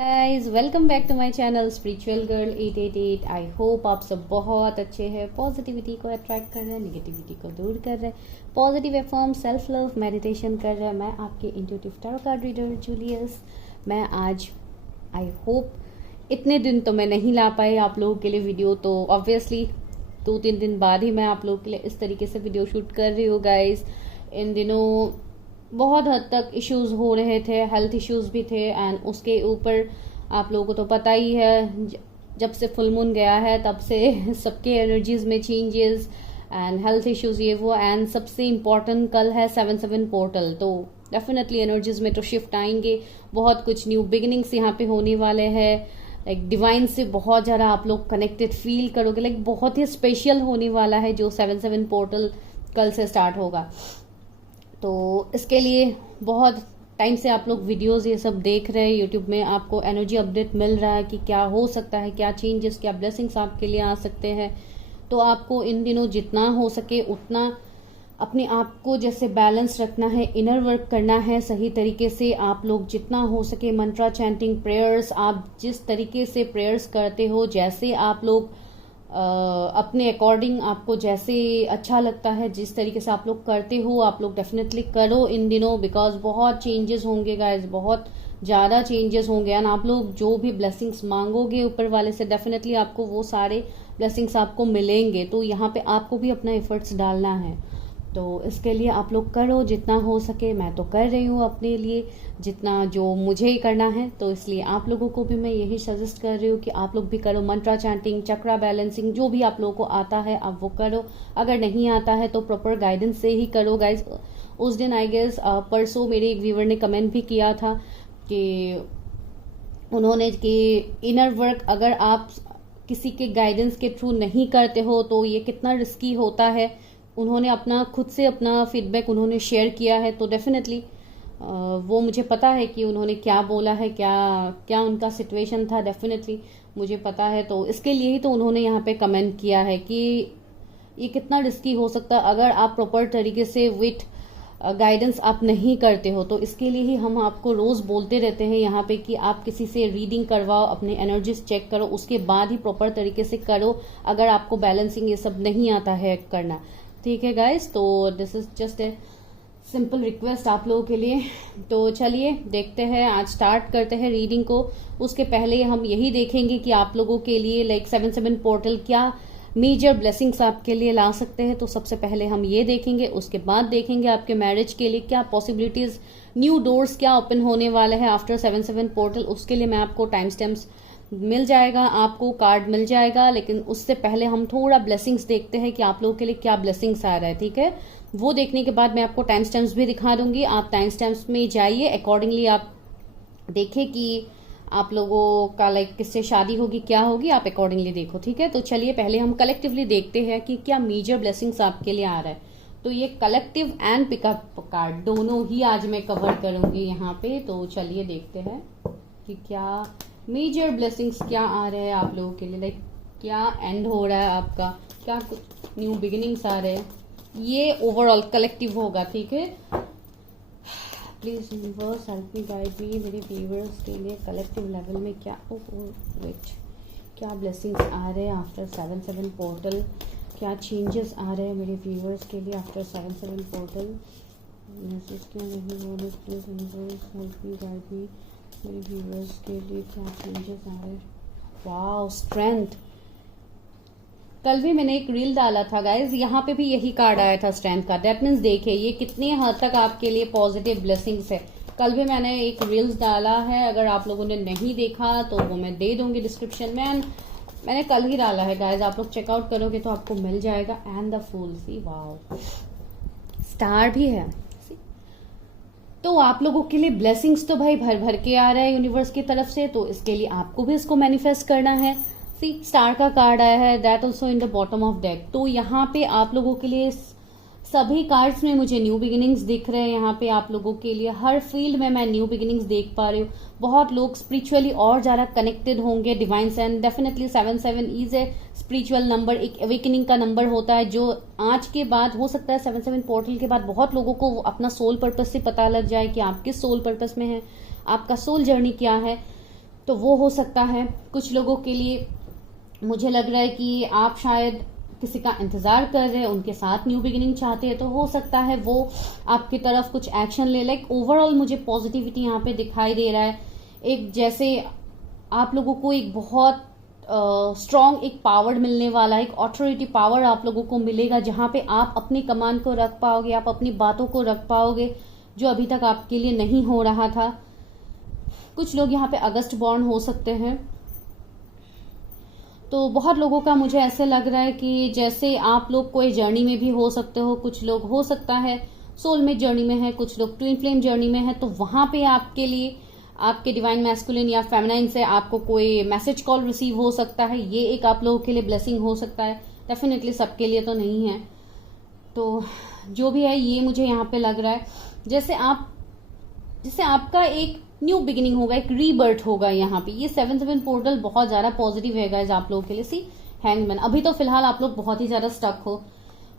Guys welcome back to my channel spiritual girl 888। I hope आप सब बहुत अच्छे हैं, पॉजिटिविटी को अट्रैक्ट कर रहे हैं, नेगेटिविटी को दूर कर रहे हैं, positive affirm self love meditation कर रहे हैं। मैं आपके intuitive tarot card reader Julius. मैं आज आई होप इतने दिन तो मैं नहीं ला पाई आप लोगों के लिए वीडियो, तो ऑब्वियसली 2-3 दिन बाद ही मैं आप लोगों के लिए इस तरीके से वीडियो शूट कर रही हूँ। गाइस इन दिनों बहुत हद तक इश्यूज हो रहे थे, हेल्थ इश्यूज भी थे, एंड उसके ऊपर आप लोगों को तो पता ही है जब से फुल मून गया है तब से सबके एनर्जीज में चेंजेस एंड हेल्थ इश्यूज ये वो, एंड सबसे इम्पोर्टेंट कल है 7/7 पोर्टल। तो डेफिनेटली एनर्जीज में तो शिफ्ट आएंगे, बहुत कुछ न्यू बिगिनिंग्स यहाँ पे होने वाले हैं। लाइक डिवाइन से बहुत ज़्यादा आप लोग कनेक्टेड फील करोगे, लाइक बहुत ही स्पेशल होने वाला है जो 7/7 पोर्टल कल से स्टार्ट होगा। तो इसके लिए बहुत टाइम से आप लोग वीडियोस ये सब देख रहे हैं यूट्यूब में, आपको एनर्जी अपडेट मिल रहा है कि क्या हो सकता है, क्या चेंजेस, क्या ब्लेसिंग्स आपके लिए आ सकते हैं। तो आपको इन दिनों जितना हो सके उतना अपने आप को जैसे बैलेंस रखना है, इनर वर्क करना है सही तरीके से। आप लोग जितना हो सके मंत्रा चैंटिंग प्रेयर्स, आप जिस तरीके से प्रेयर्स करते हो, जैसे आप लोग अपने अकॉर्डिंग आपको जैसे अच्छा लगता है, जिस तरीके से आप लोग करते हो आप लोग डेफिनेटली करो इन दिनों, बिकॉज बहुत चेंजेस होंगे गाइज, बहुत ज़्यादा चेंजेस होंगे। एंड आप लोग जो भी ब्लेसिंग्स मांगोगे ऊपर वाले से डेफिनेटली आपको वो सारे ब्लेसिंग्स आपको मिलेंगे। तो यहाँ पे आपको भी अपना एफर्ट्स डालना है, तो इसके लिए आप लोग करो जितना हो सके। मैं तो कर रही हूँ अपने लिए जितना जो मुझे ही करना है, तो इसलिए आप लोगों को भी मैं यही सजेस्ट कर रही हूँ कि आप लोग भी करो मंत्रा चैंटिंग, चक्रा बैलेंसिंग, जो भी आप लोगों को आता है आप वो करो। अगर नहीं आता है तो प्रॉपर गाइडेंस से ही करो गाइज। उस दिन आई गेस परसों मेरे एक व्यूवर ने कमेंट भी किया था कि उन्होंने कि इनर वर्क अगर आप किसी के गाइडेंस के थ्रू नहीं करते हो तो ये कितना रिस्की होता है। उन्होंने अपना खुद से अपना फीडबैक उन्होंने शेयर किया है, तो डेफिनेटली वो मुझे पता है कि उन्होंने क्या बोला है, क्या क्या उनका सिचुएशन था, डेफिनेटली मुझे पता है। तो इसके लिए ही तो उन्होंने यहाँ पे कमेंट किया है कि ये कितना रिस्की हो सकता है अगर आप प्रॉपर तरीके से विथ गाइडेंस आप नहीं करते हो। तो इसके लिए ही हम आपको रोज बोलते रहते हैं यहाँ पे कि आप किसी से रीडिंग करवाओ, अपने एनर्जीज चेक करो, उसके बाद ही प्रॉपर तरीके से करो अगर आपको बैलेंसिंग ये सब नहीं आता है करना। ठीक है गाइस, तो this is just a simple request आप लोगों के लिए। तो चलिए देखते हैं, आज स्टार्ट करते हैं रीडिंग को। उसके पहले हम यही देखेंगे कि आप लोगों के लिए लाइक 7/7 पोर्टल क्या मेजर ब्लेसिंग्स आपके लिए ला सकते हैं। तो सबसे पहले हम ये देखेंगे, उसके बाद देखेंगे आपके मैरिज के लिए क्या पॉसिबिलिटीज, न्यू डोर्स क्या ओपन होने वाले हैं आफ्टर 7/7 पोर्टल। उसके लिए मैं आपको टाइम स्टैम्प्स मिल जाएगा, आपको कार्ड मिल जाएगा, लेकिन उससे पहले हम थोड़ा ब्लेसिंग्स देखते हैं कि आप लोगों के लिए क्या ब्लेसिंग्स आ रहा है। ठीक है, वो देखने के बाद मैं आपको टाइम स्टैम्प्स भी दिखा दूंगी। आप टाइम स्टैम्प्स में जाइए, अकॉर्डिंगली आप देखें कि आप लोगों का लाइक किससे शादी होगी, क्या होगी, आप अकॉर्डिंगली देखो। ठीक है, तो चलिए पहले हम कलेक्टिवली देखते हैं कि क्या मेजर ब्लेसिंग्स आपके लिए आ रहा है। तो ये कलेक्टिव एंड पिकअप कार्ड दोनों ही आज मैं कवर करूंगी यहाँ पे। तो चलिए देखते हैं कि क्या मेजर ब्लेसिंग्स क्या आ रहे हैं आप लोगों के लिए, लाइक क्या एंड हो रहा है आपका, क्या कुछ न्यू बिगिनिंग्स आ रहे हैं। ये ओवरऑल कलेक्टिव होगा। ठीक है, please universe help me guide मी, मेरे व्यूअर्स के लिए कलेक्टिव लेवल में क्या वेट क्या ब्लेसिंग्स आ रहे हैं आफ्टर 7/7 पोर्टल, क्या चेंजेस आ रहे हैं मेरे व्यूअर्स के लिए आफ्टर 7/7 पोर्टल। मैसेज क्यों नहीं हो रहे, please universe help me guide मी, मेरे व्यूअर्स के लिए क्या चेंजेस आ रहे हैं। Wow, strength. कल भी मैंने एक रील डाला था गाइज, यहाँ पे भी यही कार्ड आया था स्ट्रेंथ का। दैट मीन्स देखिए ये कितनी हद तक आपके लिए पॉजिटिव ब्लेसिंग्स है। कल भी मैंने एक रील्स डाला है, अगर आप लोगों ने नहीं देखा तो वो मैं दे दूंगी डिस्क्रिप्शन में। मैंने कल ही डाला है गाइज, आप लोग चेकआउट करोगे तो आपको मिल जाएगा। And the fool, see wow, star भी है। तो आप लोगों के लिए ब्लेसिंग्स तो भाई भर भर के आ रहा है यूनिवर्स की तरफ से, तो इसके लिए आपको भी इसको मैनिफेस्ट करना है। सी स्टार का कार्ड आया है, that also in the bottom of deck. तो यहाँ पे आप लोगों के लिए सभी कार्ड्स में मुझे न्यू बिगिनिंग्स दिख रहे हैं। यहाँ पे आप लोगों के लिए हर फील्ड में मैं न्यू बिगिनिंग्स देख पा रही हूँ। बहुत लोग स्पिरिचुअली और ज्यादा कनेक्टेड होंगे डिवाइन से, and definitely 7/7 is a spiritual number, एक अवेकनिंग का नंबर होता है जो आज के बाद हो सकता है 7/7 पोर्टल के बाद बहुत लोगों को अपना सोल पर्पस से पता लग जाए कि आप किस सोल पर्पस में है, आपका सोल जर्नी क्या है। तो वो हो सकता है। कुछ लोगों के लिए मुझे लग रहा है कि आप शायद किसी का इंतजार कर रहे हैं, उनके साथ न्यू बिगिनिंग चाहते हैं, तो हो सकता है वो आपकी तरफ कुछ एक्शन ले। लाइक ओवरऑल मुझे पॉजिटिविटी यहाँ पे दिखाई दे रहा है। एक जैसे आप लोगों को एक बहुत स्ट्रॉन्ग एक पावर मिलने वाला है, एक ऑथोरिटी पावर आप लोगों को मिलेगा, जहां पे आप अपनी कमान को रख पाओगे, आप अपनी बातों को रख पाओगे, जो अभी तक आपके लिए नहीं हो रहा था। कुछ लोग यहाँ पे अगस्त बॉर्न हो सकते हैं, तो बहुत लोगों का मुझे ऐसे लग रहा है कि जैसे आप लोग कोई जर्नी में भी हो सकते हो। कुछ लोग हो सकता है सोलमेट जर्नी में है, कुछ लोग ट्विन फ्लेम जर्नी में है, तो वहां पे आपके लिए आपके डिवाइन मैस्कुलिन या फेमिनाइन से आपको कोई मैसेज कॉल रिसीव हो सकता है। ये एक आप लोगों के लिए ब्लेसिंग हो सकता है। डेफिनेटली सबके लिए तो नहीं है, तो जो भी है ये मुझे यहाँ पे लग रहा है जैसे आपका एक न्यू बिगिनिंग होगा, एक रीबर्थ होगा यहाँ पे। ये 7-7 पोर्टल बहुत ज्यादा पॉजिटिव है गाइस आप लोगों के लिए। सी हैंगमैन, अभी तो फिलहाल आप लोग बहुत ही ज्यादा स्टक हो,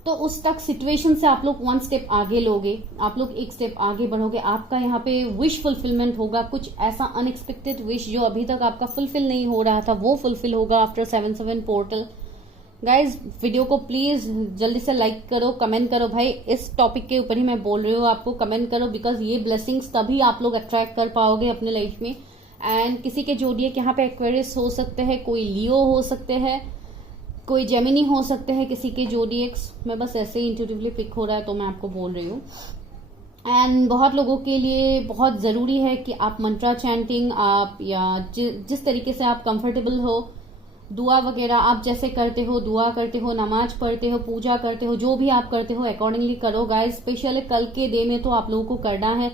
तो उस स्टक सिचुएशन से आप लोग 1 स्टेप आगे लोगे, आप लोग 1 स्टेप आगे बढ़ोगे। आपका यहाँ पे विश फुलफिलमेंट होगा, कुछ ऐसा अनएक्सपेक्टेड विश जो अभी तक आपका फुलफिल नहीं हो रहा था वो फुलफिल होगा आफ्टर 7-7 पोर्टल। गाइज वीडियो को प्लीज जल्दी से लाइक करो, कमेंट करो। भाई इस टॉपिक के ऊपर ही मैं बोल रही हूँ, आपको कमेंट करो, बिकॉज ये ब्लेसिंग्स तभी आप लोग अट्रैक्ट कर पाओगे अपने लाइफ में। एंड किसी के जोडिएक यहाँ पे एक्वेरियस हो सकते हैं, कोई लियो हो सकते हैं, कोई जेमिनी हो सकते हैं किसी के जोडिएक्स। मैं बस ऐसे ही इंट्यूटिवली पिक हो रहा है तो मैं आपको बोल रही हूँ। एंड बहुत लोगों के लिए बहुत जरूरी है कि आप मंत्रा चैंटिंग आप या जिस तरीके से आप कंफर्टेबल हो, दुआ वगैरह आप जैसे करते हो, दुआ करते हो, नमाज पढ़ते हो, पूजा करते हो, जो भी आप करते हो अकॉर्डिंगली करो गाइस। स्पेशली कल के डे में तो आप लोगों को करना है।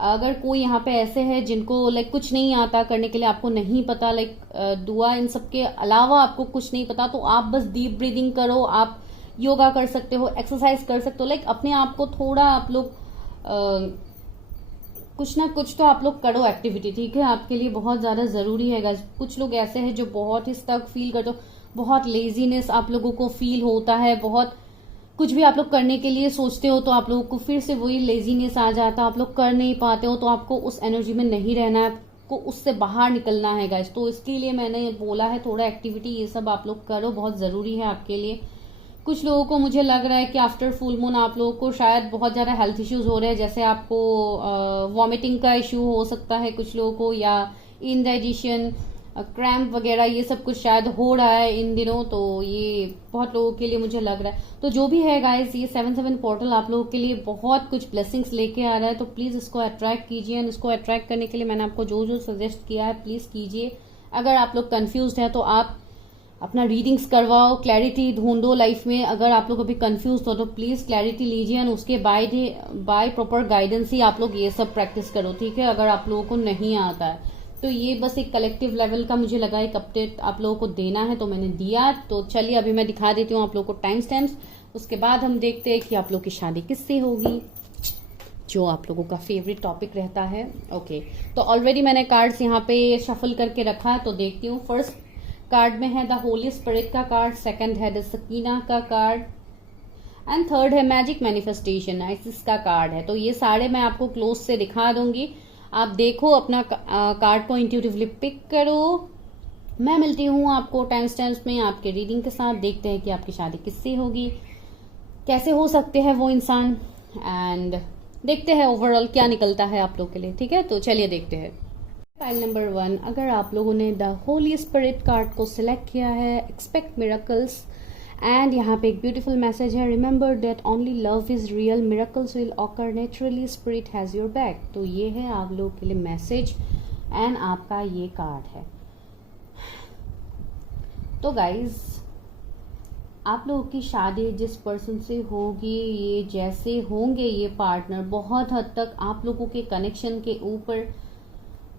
अगर कोई यहाँ पे ऐसे है जिनको लाइक कुछ नहीं आता करने के लिए, आपको नहीं पता लाइक दुआ इन सब के अलावा आपको कुछ नहीं पता, तो आप बस डीप ब्रीदिंग करो, आप योगा कर सकते हो, एक्सरसाइज कर सकते हो। लाइक अपने आप को थोड़ा आप लोग कुछ ना कुछ तो आप लोग करो एक्टिविटी, ठीक है, आपके लिए बहुत ज्यादा जरूरी है गाइस। कुछ लोग ऐसे हैं जो बहुत ही स्टक फील करते हो, बहुत लेजीनेस आप लोगों को फील होता है, बहुत कुछ भी आप लोग करने के लिए सोचते हो तो आप लोगों को फिर से वही लेजीनेस आ जाता है, आप लोग कर नहीं पाते हो, तो आपको उस एनर्जी में नहीं रहना है, आपको उससे बाहर निकलना है गाइस। तो इसके लिए मैंने बोला है थोड़ा एक्टिविटी ये सब आप लोग करो, बहुत जरूरी है आपके लिए। कुछ लोगों को मुझे लग रहा है कि आफ्टर फुल मून आप लोगों को शायद बहुत ज्यादा हेल्थ इश्यूज हो रहे हैं, जैसे आपको वॉमिटिंग का इश्यू हो सकता है कुछ लोगों को, या इनडाइजेशन, क्रैम्प वगैरह ये सब कुछ शायद हो रहा है इन दिनों, तो ये बहुत लोगों के लिए मुझे लग रहा है। तो जो भी है गाइस, ये 7-7 पोर्टल आप लोगों के लिए बहुत कुछ ब्लेसिंग्स लेके आ रहा है, तो प्लीज इसको अट्रैक्ट कीजिए। एंड इसको अट्रैक्ट करने के लिए मैंने आपको जो जो सजेस्ट किया है प्लीज कीजिए। अगर आप लोग कंफ्यूज हैं तो आप अपना रीडिंग्स करवाओ, क्लैरिटी ढूंढो लाइफ में। अगर आप लोग अभी कंफ्यूज हो तो प्लीज क्लैरिटी लीजिए, एंड उसके बाय प्रॉपर गाइडेंस ही आप लोग ये सब प्रैक्टिस करो, ठीक है, अगर आप लोगों को नहीं आता है तो। ये बस एक कलेक्टिव लेवल का मुझे लगा एक अपडेट आप लोगों को देना है, तो मैंने दिया। तो चलिए अभी मैं दिखा देती हूँ आप लोगों को टाइम स्टैम्प्स, उसके बाद हम देखते हैं कि आप लोग की शादी किससे होगी, जो आप लोगों का फेवरेट टॉपिक रहता है। ओके, तो ऑलरेडी मैंने कार्ड्स यहाँ पे शफल करके रखा है, तो देखती हूँ। फर्स्ट कार्ड में है द होली स्पिरिट का कार्ड, सेकंड है द सकीना का कार्ड, एंड थर्ड है मैजिक मैनिफेस्टेशन इसका कार्ड है। तो ये सारे मैं आपको क्लोज से दिखा दूंगी, आप देखो, अपना कार्ड को इंट्यूटिवली पिक करो। मैं मिलती हूँ आपको टाइम स्टैम्प्स में आपके रीडिंग के साथ। देखते हैं कि आपकी शादी किससे होगी, कैसे हो सकते हैं वो इंसान, एंड देखते हैं ओवरऑल क्या निकलता है आप लोग के लिए, ठीक है। तो चलिए देखते हैं। फाइल नंबर 1, अगर आप लोगों ने द होली स्पिरिट कार्ड को सिलेक्ट किया है, एक्सपेक्ट मिरेकल्स, एंड यहाँ पे एक ब्यूटीफुल मैसेज है, remember that only love is real, miracles will occur naturally, spirit has your back. तो ये है आप लोगों के लिए मैसेज, एंड आपका ये कार्ड है। तो गाइज, आप लोगों की शादी जिस पर्सन से होगी, ये जैसे होंगे ये पार्टनर, बहुत हद तक आप लोगों के कनेक्शन के ऊपर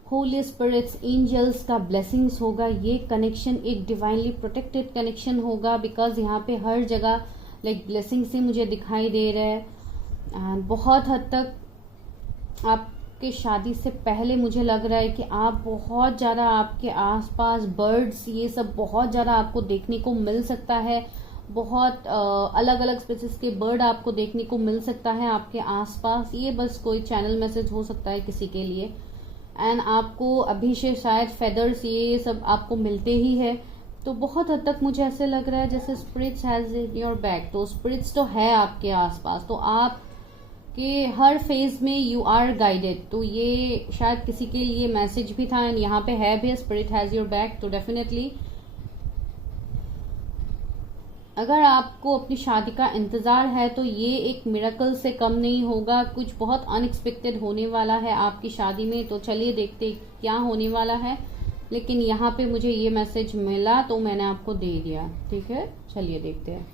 होली स्पिरिट्स, एंजल्स का ब्लेसिंग्स होगा। ये कनेक्शन एक डिवाइनली प्रोटेक्टेड कनेक्शन होगा, बिकॉज यहाँ पे हर जगह लाइक ब्लेसिंग से मुझे दिखाई दे रहा है। एंड बहुत हद तक आपके शादी से पहले मुझे लग रहा है कि आप बहुत ज़्यादा आपके आसपास बर्ड्स ये सब बहुत ज़्यादा आपको देखने को मिल सकता है, बहुत अलग अलग स्पीसीज के बर्ड आपको देखने को मिल सकता है आपके आसपास। ये बस कोई चैनल मैसेज हो सकता है किसी के लिए। एंड आपको अभी से शायद फेदर्स ये सब आपको मिलते ही है। तो बहुत हद तक मुझे ऐसे लग रहा है जैसे spirits has in your back, तो स्पिरिट्स तो है आपके आसपास, तो आप कि हर फेज में यू आर गाइडेड। तो ये शायद किसी के लिए मैसेज भी था एंड यहाँ पे है भी, स्पिरिट हैज योर बैक। तो डेफिनेटली अगर आपको अपनी शादी का इंतजार है तो ये एक मिरेकल से कम नहीं होगा। कुछ बहुत अनएक्सपेक्टेड होने वाला है आपकी शादी में। तो चलिए देखते क्या होने वाला है, लेकिन यहाँ पे मुझे ये मैसेज मिला तो मैंने आपको दे दिया। ठीक है, चलिए देखते हैं।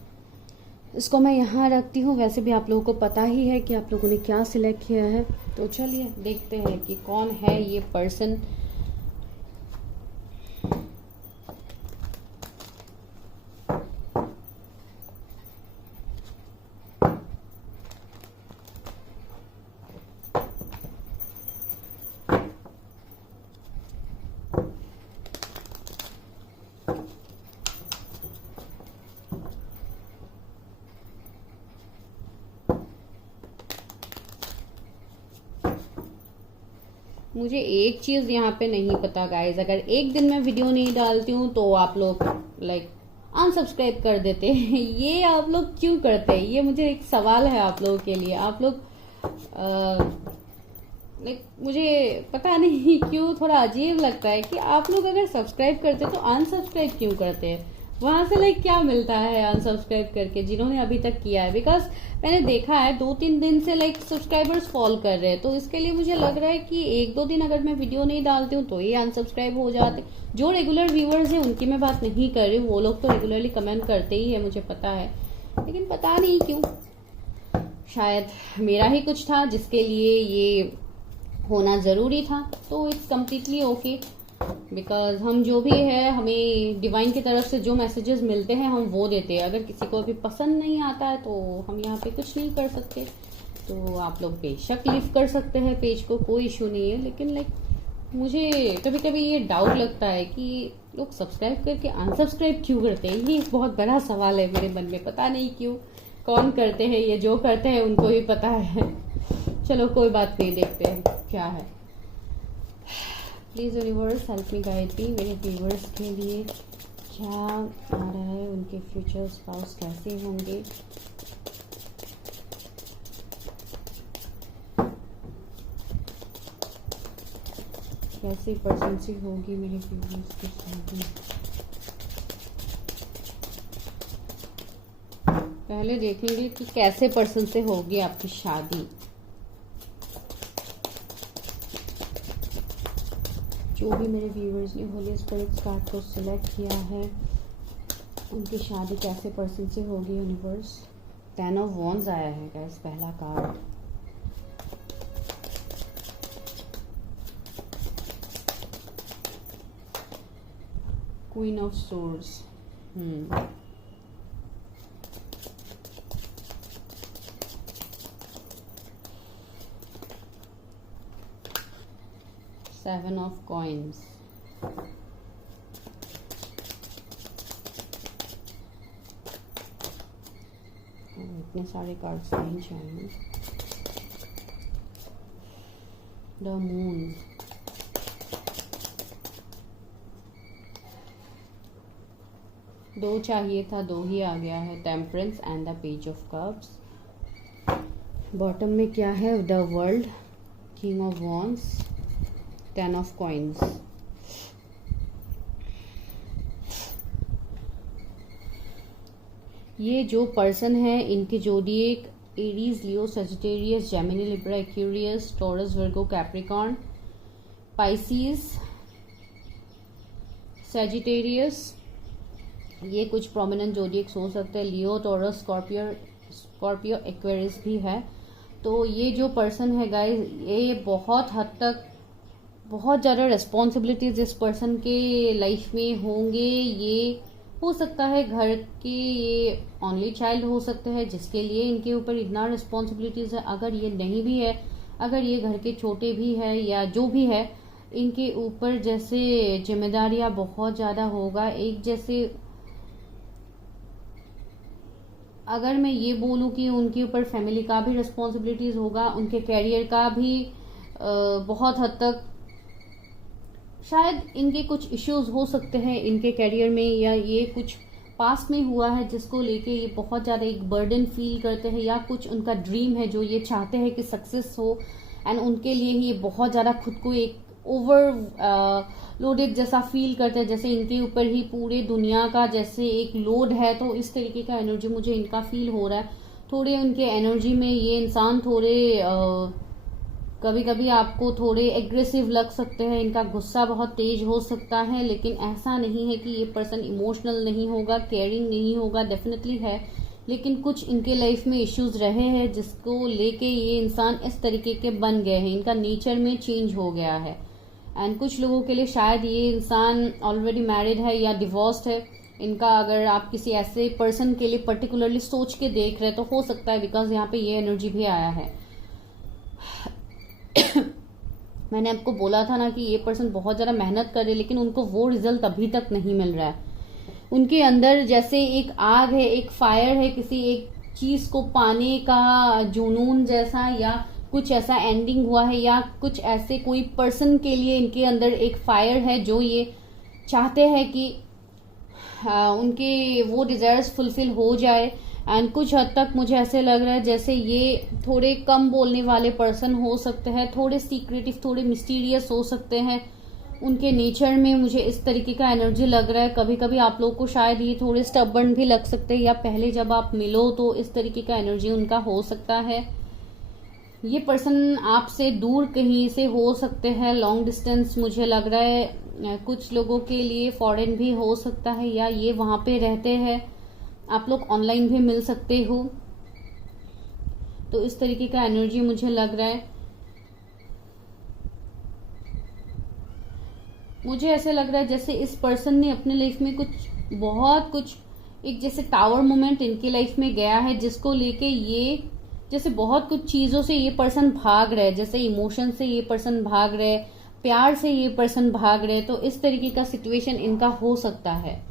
इसको मैं यहाँ रखती हूँ। वैसे भी आप लोगों को पता ही है कि आप लोगों ने क्या सिलेक्ट किया है, तो चलिए देखते हैं कि कौन है ये पर्सन। मुझे एक चीज यहाँ पे नहीं पता गाइज, अगर एक दिन में वीडियो नहीं डालती हूँ तो आप लोग लाइक अनसब्सक्राइब कर देते हैं। ये आप लोग क्यों करते हैं? ये मुझे एक सवाल है आप लोगों के लिए। आप लोग लाइक मुझे पता नहीं क्यों थोड़ा अजीब लगता है कि आप लोग अगर सब्सक्राइब करते तो अनसब्सक्राइब क्यों करते हैं? वहां से लाइक क्या मिलता है अनसब्सक्राइब करके जिन्होंने अभी तक किया है? बिकॉज मैंने देखा है 2-3 दिन से लाइक सब्सक्राइबर्स फॉल कर रहे हैं, तो इसके लिए मुझे लग रहा है कि 1-2 दिन अगर मैं वीडियो नहीं डालती हूँ तो ये अनसब्सक्राइब हो जाते। जो रेगुलर व्यूअर्स हैं उनकी मैं बात नहीं कर रही हूँ, वो लोग तो रेगुलरली कमेंट करते ही है, मुझे पता है, लेकिन पता नहीं क्यों। शायद मेरा ही कुछ था जिसके लिए ये होना जरूरी था। तो इट्स कम्प्लीटली ओके, बिकॉज हम जो भी है, हमें डिवाइन की तरफ से जो मैसेजेस मिलते हैं हम वो देते हैं। अगर किसी को अभी पसंद नहीं आता है तो हम यहाँ पे कुछ नहीं कर सकते। तो आप लोग बेशक लीव कर सकते हैं पेज को, कोई इशू नहीं है। लेकिन लाइक मुझे कभी कभी ये डाउट लगता है कि लोग सब्सक्राइब करके अनसब्सक्राइब क्यों करते हैं। ये एक बहुत बड़ा सवाल है मेरे मन में, पता नहीं क्यों कौन करते हैं ये। जो करते हैं उनको ही पता है। चलो कोई बात नहीं, देखते हैं क्या है। Please universe help me guide मी, मेरे व्यूवर्स के लिए क्या आ रहा है, उनके फ्यूचर स्पाउस कैसे होंगे। कैसी पर्सनसी होगी मेरे व्यूवर्स के साथ। पहले देखेंगे कि कैसे पर्सन से होगी आपकी शादी। जो भी मेरे व्यूवर्स ने होली स्पिरिट्स कार्ड को सिलेक्ट किया है, उनकी शादी कैसे पर्सन से होगी यूनिवर्स। 10 ऑफ वॉन्ड्स आया है गाइस, पहला card. Queen of swords. Seven of coins। इतने सारे कार्ड्स नहीं चाहिए। The moon. दो चाहिए था, दो ही आ गया है। Temperance and the page of cups. Bottom में क्या है? The world, king of wands, 10 of coins. ये जो पर्सन है, इनके zodiac Aries, Leo, Sagittarius, Gemini, Libra, Aquarius, Taurus, Virgo, Capricorn, Pisces, Sagittarius. ये कुछ प्रोमिनेंट जोडिएक्स हो सकते हैं। लियो, टॉरस, स्कॉर्पियो, एक्वेरियस भी है। तो ये जो पर्सन है गाइस, ये बहुत हद तक बहुत ज़्यादा रिस्पॉन्सिबिलिटीज इस पर्सन के लाइफ में होंगे। ये हो सकता है घर के ये ओनली चाइल्ड हो सकते हैं जिसके लिए इनके ऊपर इतना रिस्पॉन्सिबिलिटीज है। अगर ये नहीं भी है, अगर ये घर के छोटे भी है या जो भी है, इनके ऊपर जैसे जिम्मेदारियां बहुत ज़्यादा होगा। एक जैसे अगर मैं ये बोलूँ कि उनके ऊपर फैमिली का भी रिस्पॉन्सिबिलिटीज होगा, उनके कैरियर का भी बहुत हद तक शायद इनके कुछ इश्यूज हो सकते हैं इनके करियर में, या ये कुछ पास्ट में हुआ है जिसको लेके ये बहुत ज़्यादा एक बर्डन फील करते हैं, या कुछ उनका ड्रीम है जो ये चाहते हैं कि सक्सेस हो, एंड उनके लिए ही ये बहुत ज़्यादा खुद को एक ओवर लोडेड जैसा फील करते हैं, जैसे इनके ऊपर ही पूरे दुनिया का जैसे एक लोड है। तो इस तरीके का एनर्जी मुझे इनका फील हो रहा है। थोड़े उनके एनर्जी में ये इंसान थोड़े कभी कभी आपको थोड़े एग्रेसिव लग सकते हैं, इनका गुस्सा बहुत तेज हो सकता है, लेकिन ऐसा नहीं है कि ये पर्सन इमोशनल नहीं होगा, केयरिंग नहीं होगा, डेफिनेटली है। लेकिन कुछ इनके लाइफ में इश्यूज रहे हैं जिसको लेके ये इंसान इस तरीके के बन गए हैं, इनका नेचर में चेंज हो गया है। एंड कुछ लोगों के लिए शायद ये इंसान ऑलरेडी मैरिड है या डिवोर्स्ड है। इनका अगर आप किसी ऐसे पर्सन के लिए पर्टिकुलरली सोच के देख रहे हैं तो हो सकता है, बिकॉज यहाँ पे ये एनर्जी भी आया है। मैंने आपको बोला था ना कि ये पर्सन बहुत ज़्यादा मेहनत कर रहे हैं, लेकिन उनको वो रिजल्ट अभी तक नहीं मिल रहा है। उनके अंदर जैसे एक आग है, एक फायर है, किसी एक चीज को पाने का जुनून जैसा, या कुछ ऐसा एंडिंग हुआ है, या कुछ ऐसे कोई पर्सन के लिए इनके अंदर एक फायर है जो ये चाहते हैं कि उनके वो डिजायर्स फुलफिल हो जाए। एंड कुछ हद तक मुझे ऐसे लग रहा है जैसे ये थोड़े कम बोलने वाले पर्सन हो सकते हैं, थोड़े सीक्रेटिव, थोड़े मिस्टीरियस हो सकते हैं। उनके नेचर में मुझे इस तरीके का एनर्जी लग रहा है। कभी कभी आप लोग को शायद ये थोड़े स्टबर्न भी लग सकते हैं, या पहले जब आप मिलो तो इस तरीके का एनर्जी उनका हो सकता है। ये पर्सन आपसे दूर कहीं से हो सकते हैं, लॉन्ग डिस्टेंस मुझे लग रहा है। कुछ लोगों के लिए फॉरेन भी हो सकता है, या ये वहां पे रहते हैं, आप लोग ऑनलाइन भी मिल सकते हो। तो इस तरीके का एनर्जी मुझे लग रहा है। मुझे ऐसे लग रहा है जैसे इस पर्सन ने अपने लाइफ में बहुत कुछ एक जैसे टावर मोमेंट इनकी लाइफ में गया है, जिसको लेके ये जैसे बहुत कुछ चीजों से ये पर्सन भाग रहे, जैसे इमोशन से ये पर्सन भाग रहे, प्यार से ये पर्सन भाग रहे। तो इस तरीके का सिचुएशन इनका हो सकता है।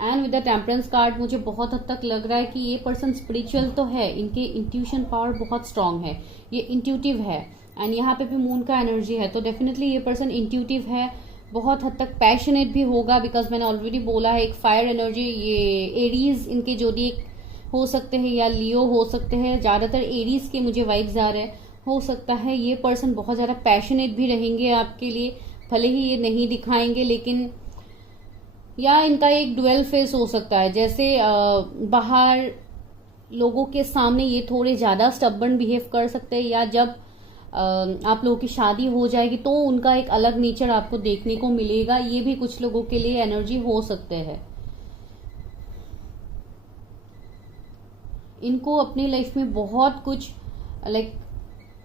And with the temperance card मुझे बहुत हद तक लग रहा है कि ये पर्सन स्पिरिचुअल तो है, इनके इंट्यूशन पावर बहुत स्ट्रांग है, ये इंट्यूटिव है। एंड यहाँ पे भी मून का एनर्जी है, तो डेफिनेटली ये पर्सन इंट्यूटिव है, बहुत हद तक पैशनेट भी होगा, बिकॉज मैंने ऑलरेडी बोला है एक फायर एनर्जी। ये एरीज इनके जोडिएक हो सकते हैं, या लियो हो सकते हैं, ज्यादातर एरीज के मुझे वाइब्स आ रहे हैं। हो सकता है ये पर्सन बहुत ज्यादा पैशनेट भी रहेंगे आपके लिए, भले ही ये नहीं दिखाएंगे, लेकिन या इनका एक डुअल फेस हो सकता है, जैसे बाहर लोगों के सामने ये थोड़े ज्यादा स्टबर्न बिहेव कर सकते हैं, या जब आप लोगों की शादी हो जाएगी तो उनका एक अलग नेचर आपको देखने को मिलेगा। ये भी कुछ लोगों के लिए एनर्जी हो सकते हैं। इनको अपनी लाइफ में बहुत कुछ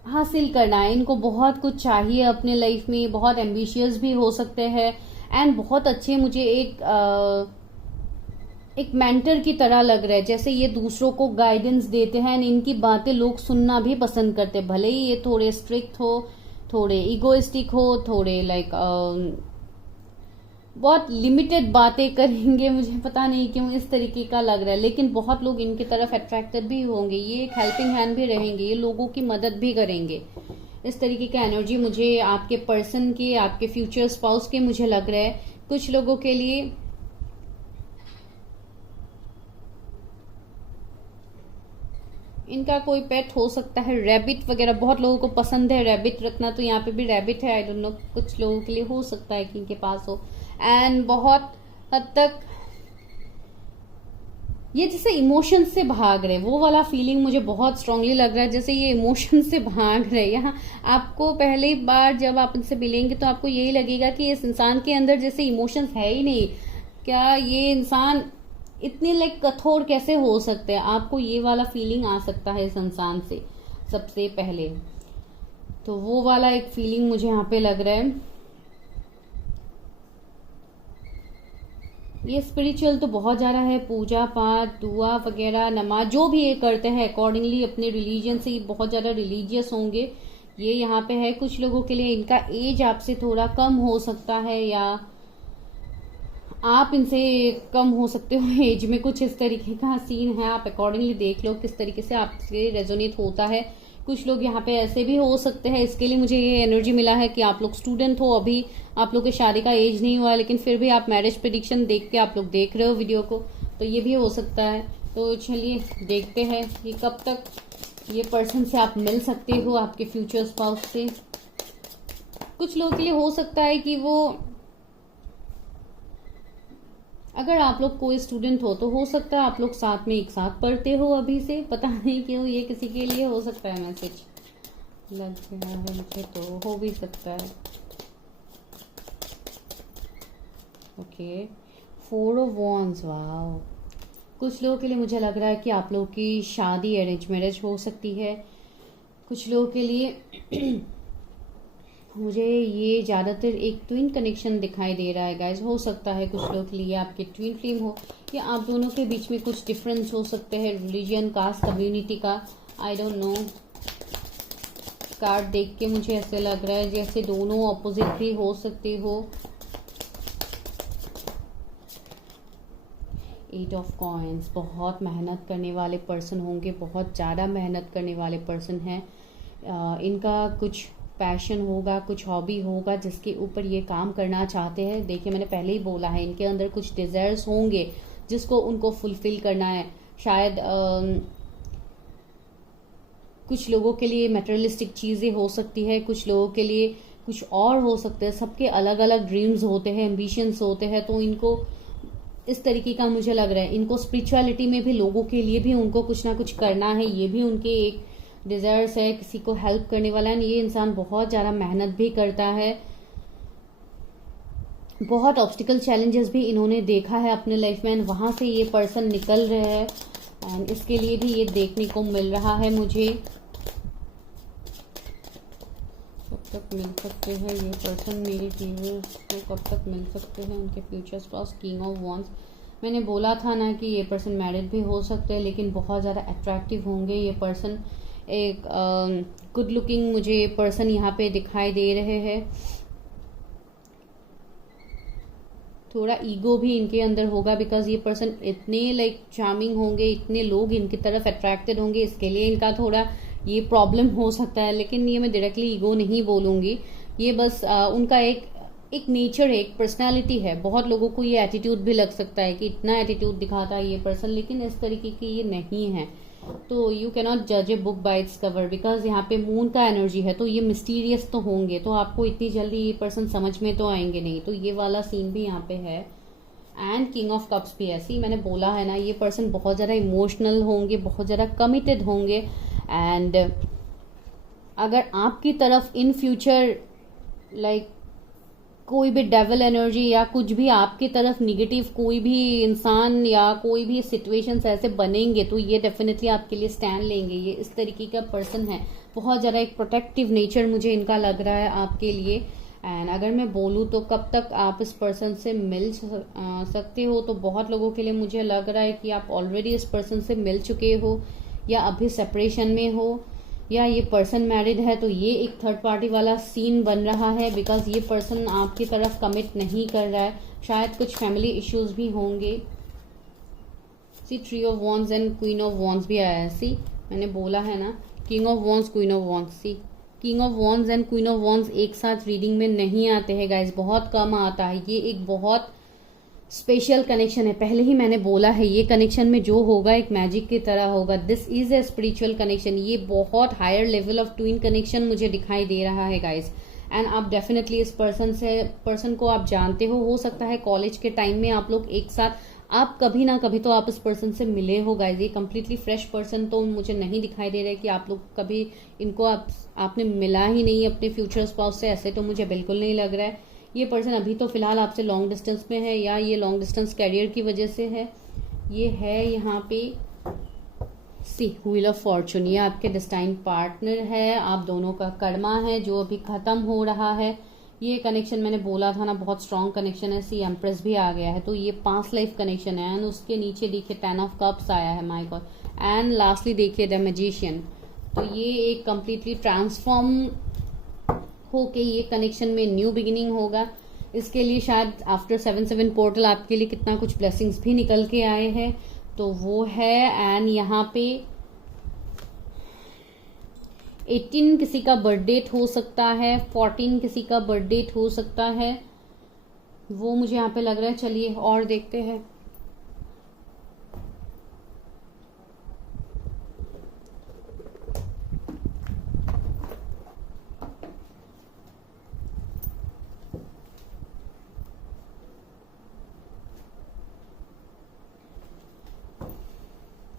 हासिल करना है, इनको बहुत कुछ चाहिए अपने लाइफ में, बहुत एम्बिशियस भी हो सकते हैं। एंड बहुत अच्छे मुझे एक मेंटर की तरह लग रहा है, जैसे ये दूसरों को गाइडेंस देते हैं। इनकी बातें लोग सुनना भी पसंद करते हैं, भले ही ये थोड़े स्ट्रिक्ट हो, थोड़े इगोइस्टिक हो, थोड़े बहुत लिमिटेड बातें करेंगे। मुझे पता नहीं क्यों इस तरीके का लग रहा है, लेकिन बहुत लोग इनकी तरफ अट्रैक्टेड भी होंगे। ये एक हेल्पिंग हैंड भी रहेंगे, ये लोगों की मदद भी करेंगे। इस tरीके का एनर्जी मुझे आपके पर्सन के, आपके फ्यूचर स्पाउस के मुझे लग रहा है। कुछ लोगों के लिए इनका कोई पेट हो सकता है, रैबिट वगैरह, बहुत लोगों को पसंद है रैबिट रखना, तो यहाँ पे भी रैबिट है। आई डोंट नो, कुछ लोगों के लिए हो सकता है कि इनके पास हो। एंड बहुत हद तक ये जैसे इमोशन से भाग रहे, वो वाला फीलिंग मुझे बहुत स्ट्रांगली लग रहा है, जैसे ये इमोशन से भाग रहे। यहाँ आपको पहली बार जब आप इनसे मिलेंगे तो आपको यही लगेगा कि इस इंसान के अंदर जैसे इमोशंस है ही नहीं, क्या ये इंसान इतने कठोर कैसे हो सकते हैं। आपको ये वाला फीलिंग आ सकता है इस इंसान से सबसे पहले, तो वो वाला एक फीलिंग मुझे यहाँ पे लग रहा है। ये स्पिरिचुअल तो बहुत ज्यादा है, पूजा पाठ, दुआ वगैरह, नमाज जो भी ये करते हैं अकॉर्डिंगली अपने रिलीजन से बहुत ज्यादा रिलीजियस होंगे। ये यहाँ पे है। कुछ लोगों के लिए इनका एज आपसे थोड़ा कम हो सकता है, या आप इनसे कम हो सकते हो एज में, कुछ इस तरीके का सीन है। आप अकॉर्डिंगली देख लो किस तरीके से आपसे रेजोनेट होता है। कुछ लोग यहाँ पे ऐसे भी हो सकते हैं, इसके लिए मुझे ये एनर्जी मिला है कि आप लोग स्टूडेंट हो, अभी आप लोग के शादी का एज नहीं हुआ है, लेकिन फिर भी आप मैरिज प्रेडिक्शन देख के आप लोग देख रहे हो वीडियो को, तो ये भी हो सकता है। तो चलिए देखते हैं कि कब तक ये पर्सन से आप मिल सकते हो, आपके फ्यूचर स्पाउस से। कुछ लोगों के लिए हो सकता है कि वो, अगर आप लोग कोई स्टूडेंट हो सकता है आप लोग साथ में एक साथ पढ़ते हो अभी से, पता नहीं क्यों ये किसी के लिए हो सकता है मैसेज लग गया है मुझे, तो हो भी सकता है। Okay, 4 of wands, wow. कुछ लोगों के लिए मुझे लग रहा है कि आप लोगों की शादी अरेंज मैरिज हो सकती है। कुछ लोगों के लिए मुझे ये ज़्यादातर एक ट्विन कनेक्शन दिखाई दे रहा है गाइज। हो सकता है कुछ लोगों के लिए आपके ट्विन फ्लेम हो, या आप दोनों के बीच में कुछ डिफरेंस हो सकते हैं, रिलीजन, कास्ट, कम्युनिटी का, आई डोंट नो। कार्ड देख के मुझे ऐसे लग रहा है जैसे दोनों ऑपोजिट भी हो सकते हो। 8 ऑफ कॉइन्स, बहुत मेहनत करने वाले पर्सन होंगे, बहुत ज़्यादा मेहनत करने वाले पर्सन हैं। इनका कुछ पैशन होगा, कुछ हॉबी होगा जिसके ऊपर ये काम करना चाहते हैं। देखिए मैंने पहले ही बोला है, इनके अंदर कुछ डिजायर्स होंगे जिसको उनको फुलफिल करना है। शायद कुछ लोगों के लिए मटेरियलिस्टिक चीज़ें हो सकती है, कुछ लोगों के लिए कुछ और हो सकता है। सबके अलग अलग ड्रीम्स होते हैं, एम्बिशंस होते हैं, तो इनको इस तरीके का मुझे लग रहा है। इनको स्पिरिचुअलिटी में भी, लोगों के लिए भी उनको कुछ ना कुछ करना है, ये भी उनके एक डिजायर्स है। किसी को हेल्प करने वाला है। ये इंसान बहुत ज़्यादा मेहनत भी करता है, बहुत ऑब्स्टिकल चैलेंजेस भी इन्होंने देखा है अपने लाइफ में, वहां से ये पर्सन निकल रहे हैं, एंड इसके लिए भी ये देखने को मिल रहा है मुझे। कब तक मिल सकते हैं ये पर्सन मेरे व्यूअर्स को, कब तक मिल सकते हैं उनके futures pass. King of wands, मैंने बोला था ना कि ये पर्सन मैरिड भी हो सकते हैं, लेकिन बहुत ज़्यादा अट्रैक्टिव होंगे ये पर्सन। एक गुड लुकिंग मुझे पर्सन यहाँ पे दिखाई दे रहे हैं। थोड़ा ईगो भी इनके अंदर होगा, बिकॉज ये पर्सन इतने लाइक चार्मिंग होंगे, इतने लोग इनकी तरफ अट्रैक्टेड होंगे, इसके लिए इनका थोड़ा ये प्रॉब्लम हो सकता है। लेकिन ये मैं डायरेक्टली ईगो नहीं बोलूंगी, ये बस उनका एक नेचर है, एक पर्सनालिटी है। बहुत लोगों को ये एटीट्यूड भी लग सकता है कि इतना एटीट्यूड दिखाता है ये पर्सन, लेकिन इस तरीके की ये नहीं है। तो यू कैनॉट जज a book by its cover, because यहाँ पे मून का एनर्जी है, तो ये मिस्टीरियस तो होंगे, तो आपको इतनी जल्दी ये पर्सन समझ में तो आएंगे नहीं। तो ये वाला सीन भी यहाँ पे है। एंड किंग ऑफ कप्स भी ऐसी, मैंने बोला है ना, ये पर्सन बहुत ज़्यादा इमोशनल होंगे, बहुत ज़्यादा कमिटेड होंगे। एंड अगर आपकी तरफ इन फ्यूचर लाइक कोई भी डेविल एनर्जी या कुछ भी आपकी तरफ निगेटिव कोई भी इंसान या कोई भी सिचुएशंस ऐसे बनेंगे, तो ये डेफिनेटली आपके लिए स्टैंड लेंगे। ये इस तरीके का पर्सन है, बहुत ज़्यादा एक प्रोटेक्टिव नेचर मुझे इनका लग रहा है आपके लिए। एंड अगर मैं बोलूँ तो कब तक आप इस पर्सन से मिल सकते हो, तो बहुत लोगों के लिए मुझे लग रहा है कि आप ऑलरेडी इस पर्सन से मिल चुके हो, या अभी सेपरेशन में हो, या ये पर्सन मैरिड है। तो ये एक थर्ड पार्टी वाला सीन बन रहा है, बिकॉज ये पर्सन आपकी तरफ कमिट नहीं कर रहा है। शायद कुछ फैमिली इश्यूज भी होंगे। See three of wands and queen of wands भी आया है। सी मैंने बोला है ना, king of wands, queen of wands. See king of wands and queen of wands एक साथ रीडिंग में नहीं आते हैं गाइज, बहुत कम आता है। ये एक बहुत स्पेशल कनेक्शन है, पहले ही मैंने बोला है, ये कनेक्शन में जो होगा एक मैजिक की तरह होगा। This is a spiritual connection, ये बहुत higher level of twin connection मुझे दिखाई दे रहा है गाइज। एंड आप डेफिनेटली इस पर्सन को आप जानते हो सकता है कॉलेज के टाइम में आप लोग एक साथ, आप कभी ना कभी तो आप इस पर्सन से मिले हो गाइज। ये कम्प्लीटली फ्रेश पर्सन तो मुझे नहीं दिखाई दे रहा है कि आप लोग कभी इनको आपने मिला ही नहीं अपने फ्यूचर स्पाउस से, ऐसे तो मुझे बिल्कुल नहीं लग रहा है। ये पर्सन अभी तो फिलहाल आपसे लॉन्ग डिस्टेंस में है, या ये लॉन्ग डिस्टेंस कैरियर की वजह से है। ये है यहाँ पे सी व्हील ऑफ फॉर्चून, ये आपके डेस्टाइन पार्टनर है, आप दोनों का कर्मा है जो अभी खत्म हो रहा है। ये कनेक्शन मैंने बोला था ना, बहुत स्ट्रॉन्ग कनेक्शन है। सी एम्प्रेस भी आ गया है, तो ये 5 लाइफ कनेक्शन है। एंड उसके नीचे देखिए 10 ऑफ कप्स आया है, माय गॉड। एंड लास्टली देखिए द मैजिशियन। तो ये एक कम्प्लीटली ट्रांसफॉर्म होके ये कनेक्शन में न्यू बिगिनिंग होगा। इसके लिए शायद आफ्टर 7/7 पोर्टल आपके लिए कितना कुछ ब्लेसिंग्स भी निकल के आए हैं, तो वो है। एंड यहाँ पे 18 किसी का बर्थ डेट हो सकता है, 14 किसी का बर्थ डेट हो सकता है, वो मुझे यहाँ पे लग रहा है। चलिए और देखते हैं।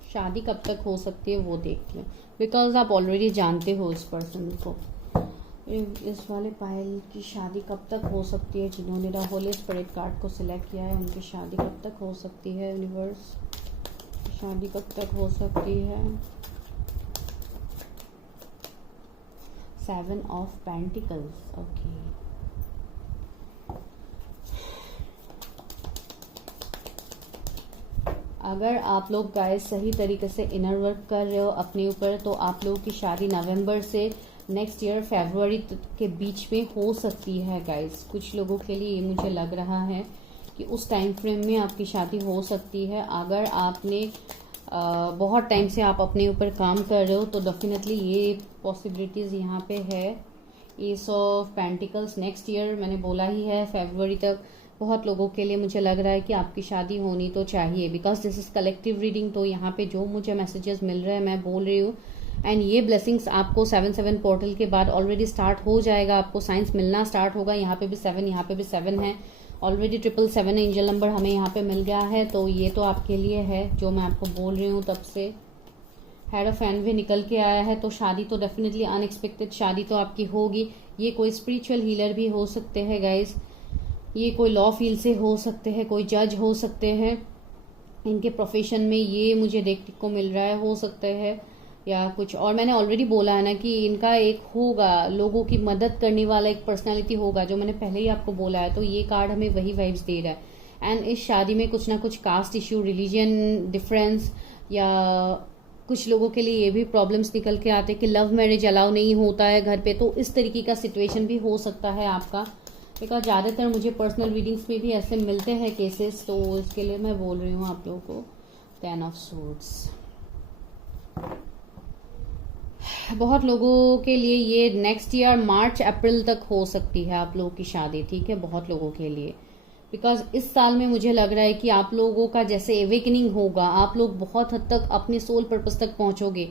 शादी कब तक हो सकती है वो देखते हैं, बिकॉज आप ऑलरेडी जानते हो इस पर्सन को। इस वाले पायल की शादी कब तक हो सकती है, जिन्होंने द होली स्पिरिट कार्ड को सिलेक्ट किया है उनकी शादी कब तक हो सकती है। यूनिवर्स, शादी कब तक हो सकती है। 7 ऑफ पेंटिकल्स, ओके। अगर आप लोग गाइस सही तरीके से इनर वर्क कर रहे हो अपने ऊपर, तो आप लोगों की शादी नवंबर से नेक्स्ट ईयर फरवरी के बीच में हो सकती है गाइस। कुछ लोगों के लिए मुझे लग रहा है कि उस टाइम फ्रेम में आपकी शादी हो सकती है। अगर आपने बहुत टाइम से आप अपने ऊपर काम कर रहे हो तो डेफिनेटली ये पॉसिबिलिटीज़ यहाँ पे है। S of pentacles, next year मैंने बोला ही है फरवरी तक बहुत लोगों के लिए मुझे लग रहा है कि आपकी शादी होनी तो चाहिए, because this is collective reading. तो यहाँ पे जो मुझे मैसेजेस मिल रहे हैं मैं बोल रही हूँ, एंड ये ब्लेसिंग्स आपको 7/7 पोर्टल के बाद ऑलरेडी स्टार्ट हो जाएगा। आपको साइंस मिलना स्टार्ट होगा। यहाँ पे भी 7, यहाँ पे भी 7 है ऑलरेडी। 777 एंजल नंबर हमें यहाँ पे मिल गया है। तो ये तो आपके लिए है जो मैं आपको बोल रही हूँ तब से। हेड ऑफ एनवी निकल के आया है, तो शादी तो डेफिनेटली अनएक्सपेक्टेड शादी तो आपकी होगी। ये कोई स्पिरिचुअल हीलर भी हो सकते हैं गाइज, ये कोई लॉ फील्ड से हो सकते हैं, कोई जज हो सकते हैं। इनके प्रोफेशन में ये मुझे देखने को मिल रहा है, हो सकते हैं या कुछ और। मैंने ऑलरेडी बोला है ना कि इनका एक होगा, लोगों की मदद करने वाला एक पर्सनालिटी होगा, जो मैंने पहले ही आपको बोला है। तो ये कार्ड हमें वही वाइब्स दे रहा है। एंड इस शादी में कुछ ना कुछ कास्ट इश्यू, रिलीजन डिफरेंस, या कुछ लोगों के लिए ये भी प्रॉब्लम्स निकल के आते हैं कि लव मैरिज अलाउ नहीं होता है घर पे। तो इस तरीके का सिचुएशन भी हो सकता है आपका, बिकॉज ज़्यादातर मुझे पर्सनल रीडिंग्स में भी ऐसे मिलते हैं केसेस। तो इसके लिए मैं बोल रही हूँ आप लोगों को। 10 ऑफ सोर्ड्स, बहुत लोगों के लिए ये नेक्स्ट ईयर मार्च अप्रैल तक हो सकती है आप लोगों की शादी, ठीक है, बहुत लोगों के लिए। बिकॉज इस साल में मुझे लग रहा है कि आप लोगों का जैसे एवेकनिंग होगा, आप लोग बहुत हद तक अपने सोल पर्पस तक पहुंचोगे,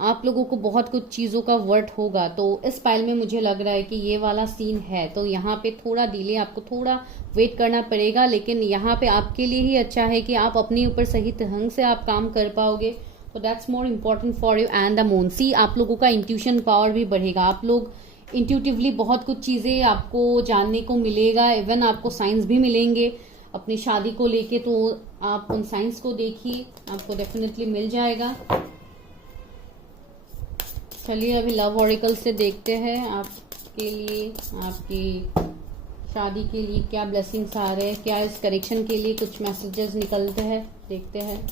आप लोगों को बहुत कुछ चीज़ों का वर्थ होगा। तो इस पाइल में मुझे लग रहा है कि ये वाला सीन है। तो यहाँ पे थोड़ा डिले, आपको थोड़ा वेट करना पड़ेगा, लेकिन यहाँ पे आपके लिए ही अच्छा है कि आप अपने ऊपर सही ढंग से आप काम कर पाओगे। तो that's more important for you and the moon. See, आप लोगों का इंट्यूशन पावर भी बढ़ेगा। आप लोग इंट्यूटिवली बहुत कुछ चीज़ें आपको जानने को मिलेगा। इवन आपको साइंस भी मिलेंगे अपनी शादी को लेके। तो आप उन साइंस को देखिए, आपको डेफिनेटली मिल जाएगा। चलिए अभी लव ऑरिकल से देखते हैं आपके लिए, आपकी शादी के लिए क्या ब्लेसिंग्स आ रहे हैं, क्या इस करेक्शन के लिए कुछ मैसेजेस निकलते हैं, देखते हैं।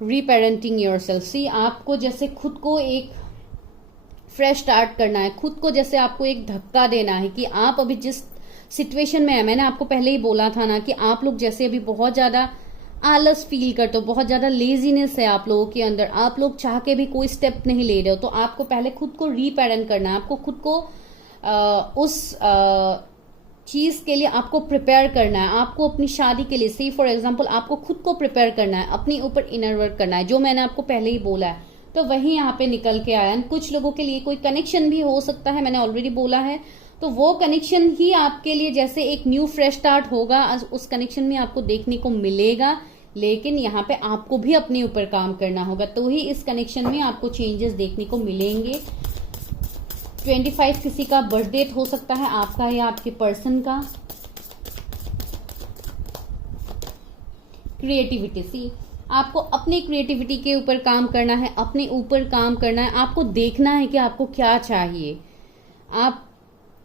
रीपेरेंटिंग योरसेल्फ। सी, आपको जैसे खुद को एक फ्रेश स्टार्ट करना है, खुद को जैसे आपको एक धक्का देना है कि आप अभी जिस सिचुएशन में है, मैंने आपको पहले ही बोला था ना कि आप लोग जैसे अभी बहुत ज्यादा आलस फील करते हो, बहुत ज्यादा लेजीनेस है आप लोगों के अंदर, आप लोग चाह के भी कोई स्टेप नहीं ले रहे हो। तो आपको पहले खुद को रीपेरेंट करना है, आपको खुद को उस चीज के लिए आपको प्रिपेयर करना है। आपको अपनी शादी के लिए, सी फॉर एग्जाम्पल, आपको खुद को प्रिपेयर करना है, अपने ऊपर इनर वर्क करना है, जो मैंने आपको पहले ही बोला है। तो वही यहाँ पे निकल के आया। कुछ लोगों के लिए कोई कनेक्शन भी हो सकता है, मैंने ऑलरेडी बोला है। तो वो कनेक्शन ही आपके लिए जैसे एक न्यू फ्रेश स्टार्ट होगा, उस कनेक्शन में आपको देखने को मिलेगा। लेकिन यहाँ पे आपको भी अपने ऊपर काम करना होगा, तो ही इस कनेक्शन में आपको चेंजेस देखने को मिलेंगे। 25 किसी का बर्थ डेट हो सकता है, आपका या आपके पर्सन का। क्रिएटिविटी, सी, आपको अपनी क्रिएटिविटी के ऊपर काम करना है, अपने ऊपर काम करना है। आपको देखना है कि आपको क्या चाहिए। आप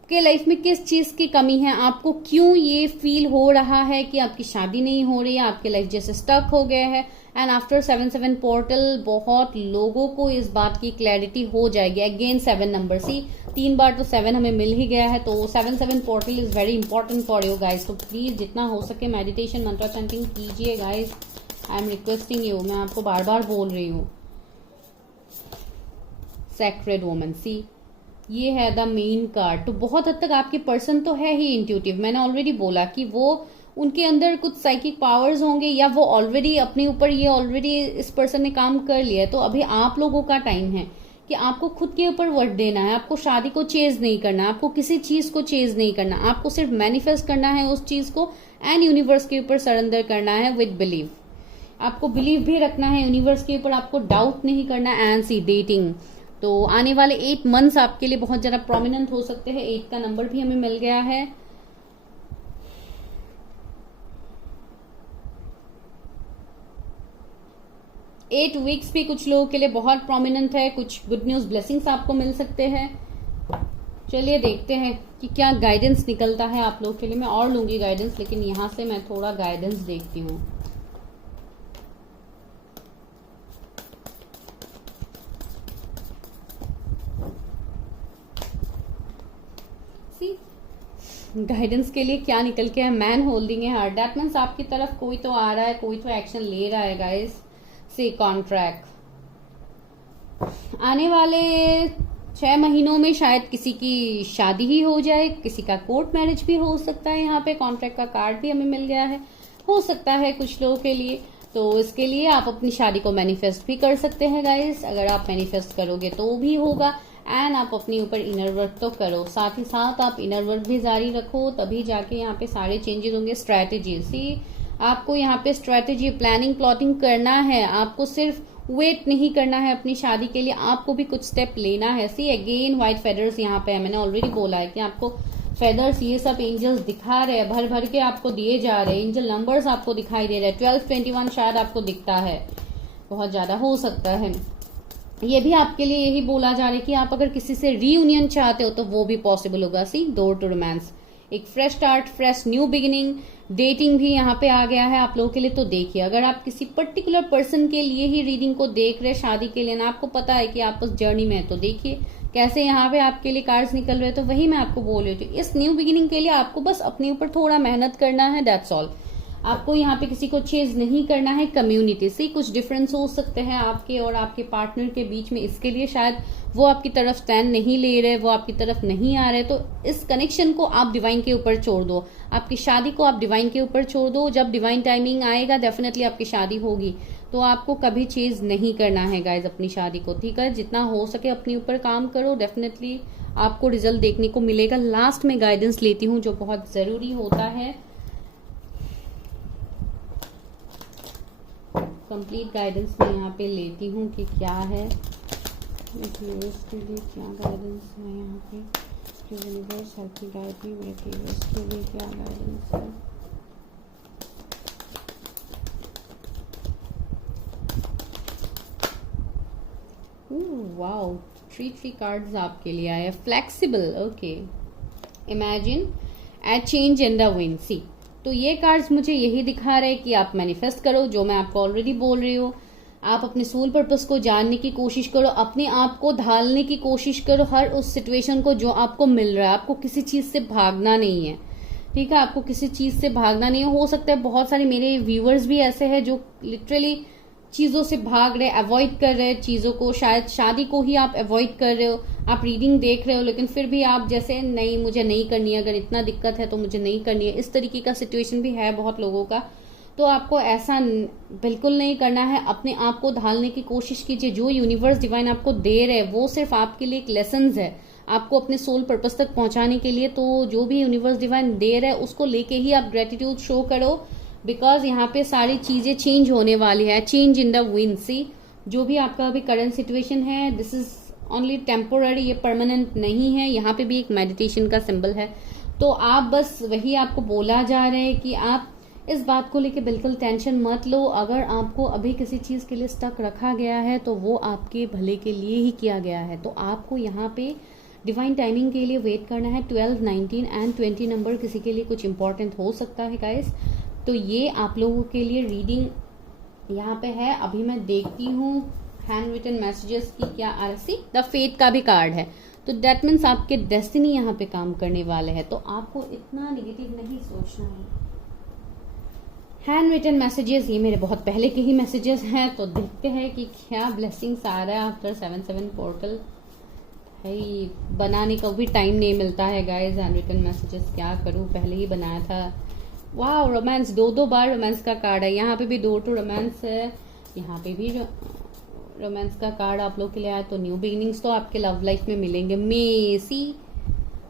आपके लाइफ में किस चीज की कमी है, आपको क्यों ये फील हो रहा है कि आपकी शादी नहीं हो रही है, आपके लाइफ जैसे स्टक हो गया है। एंड आफ्टर 7-7 पोर्टल बहुत लोगों को इस बात की क्लैरिटी हो जाएगी। अगेन 7 नंबर, सी 3 बार तो 7 हमें मिल ही गया है, तो 7-7 portal is very important for you guys. तो प्लीज जितना हो सके मेडिटेशन मंत्र चैंटिंग कीजिए guys, I am requesting you, मैं आपको बार बार बोल रही हूँ। सैक्रेड वुमन, सी ये है द मेन कार्ड। तो बहुत हद तक आपके पर्सन तो है ही इंट्यूटिव, मैंने ऑलरेडी बोला कि वो उनके अंदर कुछ साइकिक पावर्स होंगे, या वो ऑलरेडी अपने ऊपर ये ऑलरेडी इस पर्सन ने काम कर लिया है। तो अभी आप लोगों का टाइम है कि आपको खुद के ऊपर वर्क देना है, आपको शादी को चेज नहीं करना, आपको किसी चीज को चेज नहीं करना, आपको सिर्फ मैनिफेस्ट करना है उस चीज को एंड यूनिवर्स के ऊपर सरेंडर करना है विद बिलीव। आपको बिलीव भी रखना है यूनिवर्स के ऊपर, आपको डाउट नहीं करना। एंड सी डेटिंग, तो आने वाले 8 मंथ्स आपके लिए बहुत ज्यादा प्रोमिनेंट हो सकते हैं। 8 का नंबर भी हमें मिल गया है। 8 वीक्स भी कुछ लोगों के लिए बहुत प्रोमिनेंट है, कुछ गुड न्यूज ब्लेसिंग्स आपको मिल सकते हैं। चलिए देखते हैं कि क्या गाइडेंस निकलता है आप लोगों के लिए। मैं और लूंगी गाइडेंस, लेकिन यहां से मैं थोड़ा गाइडेंस देखती हूँ। गाइडेंस के लिए क्या निकल के है, मैन होल्डिंग है हार्ट। दैट मीन्स आपकी तरफ कोई तो आ रहा है, कोई तो एक्शन ले रहा है गाइस। सी कॉन्ट्रैक्ट, आने वाले 6 महीनों में शायद किसी की शादी ही हो जाए, किसी का कोर्ट मैरिज भी हो सकता है। यहाँ पे कॉन्ट्रैक्ट का कार्ड भी हमें मिल गया है, हो सकता है कुछ लोगों के लिए। तो इसके लिए आप अपनी शादी को मैनिफेस्ट भी कर सकते हैं गाइस, अगर आप मैनिफेस्ट करोगे तो भी होगा। एंड आप अपने ऊपर इनर वर्क तो करो, साथ ही साथ आप इनर वर्क भी जारी रखो, तभी जाके यहाँ पे सारे चेंजेस होंगे। स्ट्रैटेजी, सी आपको यहाँ पे स्ट्रैटेजी प्लानिंग प्लॉटिंग करना है, आपको सिर्फ वेट नहीं करना है अपनी शादी के लिए, आपको भी कुछ स्टेप लेना है। सी अगेन व्हाइट फेदर्स यहाँ पे है, मैंने ऑलरेडी बोला है कि आपको फेदर्स ये सब एंजल्स दिखा रहे हैं, भर भर के आपको दिए जा रहे हैं। एंजल नंबर्स आपको दिखाई दे रहे हैं, 12, 21 शायद आपको दिखता है, बहुत ज्यादा हो सकता है। ये भी आपके लिए यही बोला जा रहा है कि आप अगर किसी से रीयूनियन चाहते हो तो वो भी पॉसिबल होगा। सी डोर टू रोमांस, एक fresh start, fresh new beginning. Dating भी यहाँ पे आ गया है आप लोगों के लिए। तो देखिए, अगर आप किसी पर्टिकुलर पर्सन के लिए ही रीडिंग को देख रहे शादी के लिए ना, आपको पता है कि आप उस जर्नी में है, तो देखिए कैसे यहाँ पे आपके लिए कार्ड्स निकल रहे हैं। तो वही मैं आपको बोल रही हूँ, इस न्यू बिगिनिंग के लिए आपको बस अपने ऊपर थोड़ा मेहनत करना है, दैट्स ऑल। आपको यहाँ पे किसी को चेज नहीं करना है। कम्युनिटी से कुछ डिफरेंस हो सकते हैं आपके और आपके पार्टनर के बीच में, इसके लिए शायद वो आपकी तरफ स्टैंड नहीं ले रहे, वो आपकी तरफ नहीं आ रहे। तो इस कनेक्शन को आप डिवाइन के ऊपर छोड़ दो, आपकी शादी को आप डिवाइन के ऊपर छोड़ दो। जब डिवाइन टाइमिंग आएगा डेफिनेटली आपकी शादी होगी। तो आपको कभी चेज नहीं करना है गाइज अपनी शादी को, ठीक है। जितना हो सके अपने ऊपर काम करो, डेफिनेटली आपको रिजल्ट देखने को मिलेगा। लास्ट में गाइडेंस लेती हूँ जो बहुत जरूरी होता है, कंप्लीट गाइडेंस मैं यहाँ पे लेती हूँ कि क्या है यूनिवर्स के लिए, क्या गाइडेंस है यहाँ पे। यूनिवर्स हेल्प मी गाइड मी, मेरे यूनिवर्स के लिए क्या गाइडेंस है। वाओ, 3 कार्ड्स आपके लिए आए। Flexible, okay, imagine a change in the wind. See, तो ये कार्ड्स मुझे यही दिखा रहे हैं कि आप मैनिफेस्ट करो, जो मैं आपको ऑलरेडी बोल रही हूँ। आप अपने सोल पर्पस को जानने की कोशिश करो, अपने आप को ढालने की कोशिश करो हर उस सिचुएशन को जो आपको मिल रहा है। आपको किसी चीज से भागना नहीं है, ठीक है। आपको किसी चीज से भागना नहीं है। हो सकता है बहुत सारे मेरे व्यूअर्स भी ऐसे हैं जो लिटरली चीजों से भाग रहे, अवॉइड कर रहे हैं चीजों को। शायद शादी को ही आप अवॉइड कर रहे हो, आप रीडिंग देख रहे हो लेकिन फिर भी आप जैसे नहीं, मुझे नहीं करनी है, अगर इतना दिक्कत है तो मुझे नहीं करनी है। इस तरीके का सिचुएशन भी है बहुत लोगों का। तो आपको ऐसा बिल्कुल नहीं करना है। अपने आप को ढालने की कोशिश कीजिए। जो यूनिवर्स डिवाइन आपको दे रहे हैं वो सिर्फ आपके लिए एक लेसन है, आपको अपने सोल पर्पस तक पहुंचाने के लिए। तो जो भी यूनिवर्स डिवाइन दे रहा है उसको लेके ही आप ग्रेटिट्यूड शो करो, बिकॉज यहाँ पे सारी चीजें चेंज होने वाली है। Change in the wind. See, जो भी आपका अभी करंट सिचुएशन है, दिस इज ओनली टेम्पोररी, ये परमानेंट नहीं है। यहाँ पे भी एक मेडिटेशन का सिंबल है। तो आप बस वही आपको बोला जा रहा है कि आप इस बात को लेके बिल्कुल टेंशन मत लो। अगर आपको अभी किसी चीज के लिए स्टक रखा गया है तो वो आपके भले के लिए ही किया गया है। तो आपको यहाँ पे डिवाइन टाइमिंग के लिए वेट करना है। 12, 19 एंड 20 नंबर किसी के लिए कुछ इंपॉर्टेंट हो सकता है गाइस। तो ये आप लोगों के लिए रीडिंग यहाँ पे है। अभी मैं देखती हूँ हैंड रिटन मैसेजेस की क्या आ रहा है। द फेट का भी कार्ड है, तो दैट मीन्स आपके डेस्टिनी यहाँ पे काम करने वाले हैं, तो आपको इतना नेगेटिव नहीं सोचना है। हैंड रिटन मैसेजेस, ये मेरे बहुत पहले के ही मैसेजेस हैं, तो देखते हैं कि क्या ब्लेसिंग्स आ रहा है आफ्टर 7/7 पोर्टल। भाई बनाने का भी टाइम नहीं मिलता है गाइस हैंड रिटन मैसेजेस, क्या करूँ, पहले ही बनाया था। वाह, रोमांस, दो बार रोमांस का कार्ड है। यहाँ पे भी 2 to रोमांस है, यहाँ पे भी रोमांस का कार्ड आप लोग के लिए आया। तो न्यू बिगिनिंग्स तो आपके लव लाइफ में मिलेंगे।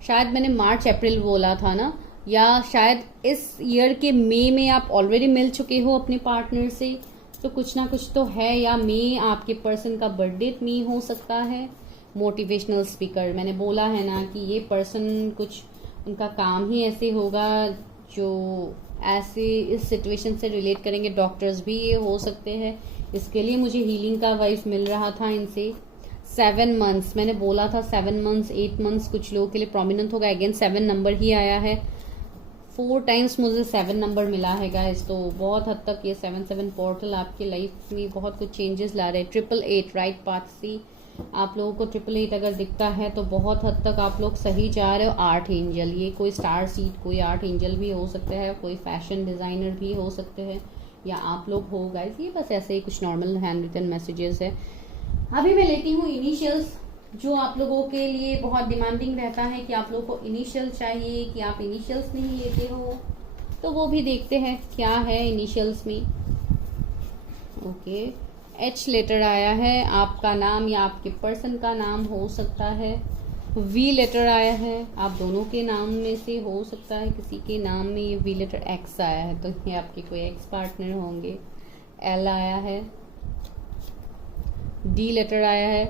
शायद मैंने मार्च अप्रैल बोला था ना, या शायद इस ईयर के मई में आप ऑलरेडी मिल चुके हो अपने पार्टनर से, तो कुछ ना कुछ तो है। या मई आपके पर्सन का बर्थडे मई हो सकता है। मोटिवेशनल स्पीकर, मैंने बोला है ना कि ये पर्सन कुछ उनका काम ही ऐसे होगा जो ऐसे इस सिचुएशन से रिलेट करेंगे। डॉक्टर्स भी ये हो सकते हैं, इसके लिए मुझे हीलिंग का वाइफ मिल रहा था इनसे। 7 मंथ्स मैंने बोला था, 7 मंथ्स 8 मंथ्स कुछ लोगों के लिए प्रोमिनेंट होगा। अगेन 7 नंबर ही आया है, 4 टाइम्स मुझे 7 नंबर मिला है गाइस। तो बहुत हद तक ये 7/7 पोर्टल आपके लाइफ में बहुत कुछ चेंजेस ला रहे हैं। 888 राइट पाथ से आप लोगों को 888 अगर दिखता है तो बहुत हद तक आप लोग सही जा रहे हो। 8 एंजल, ये कोई स्टार सीड, कोई 8 एंजल भी हो सकते हैं, कोई फैशन डिजाइनर भी हो सकते हैं, या आप लोग हो गाइस। ये बस ऐसे ही कुछ नॉर्मल हैंड रिटन मैसेजेस है। अभी मैं लेती हूँ इनिशियल्स, जो आप लोगों के लिए बहुत डिमांडिंग रहता है कि आप लोगों को इनिशियल चाहिए, कि आप इनिशियल्स नहीं लेते हो, तो वो भी देखते हैं क्या है इनिशियल्स में। ओके, H लेटर आया है, आपका नाम या आपके पर्सन का नाम हो सकता है। V लेटर आया है, आप दोनों के नाम में से हो सकता है किसी के नाम में ये V लेटर। X आया है, तो ये आपके कोई एक्स पार्टनर होंगे। L आया है, D लेटर आया है,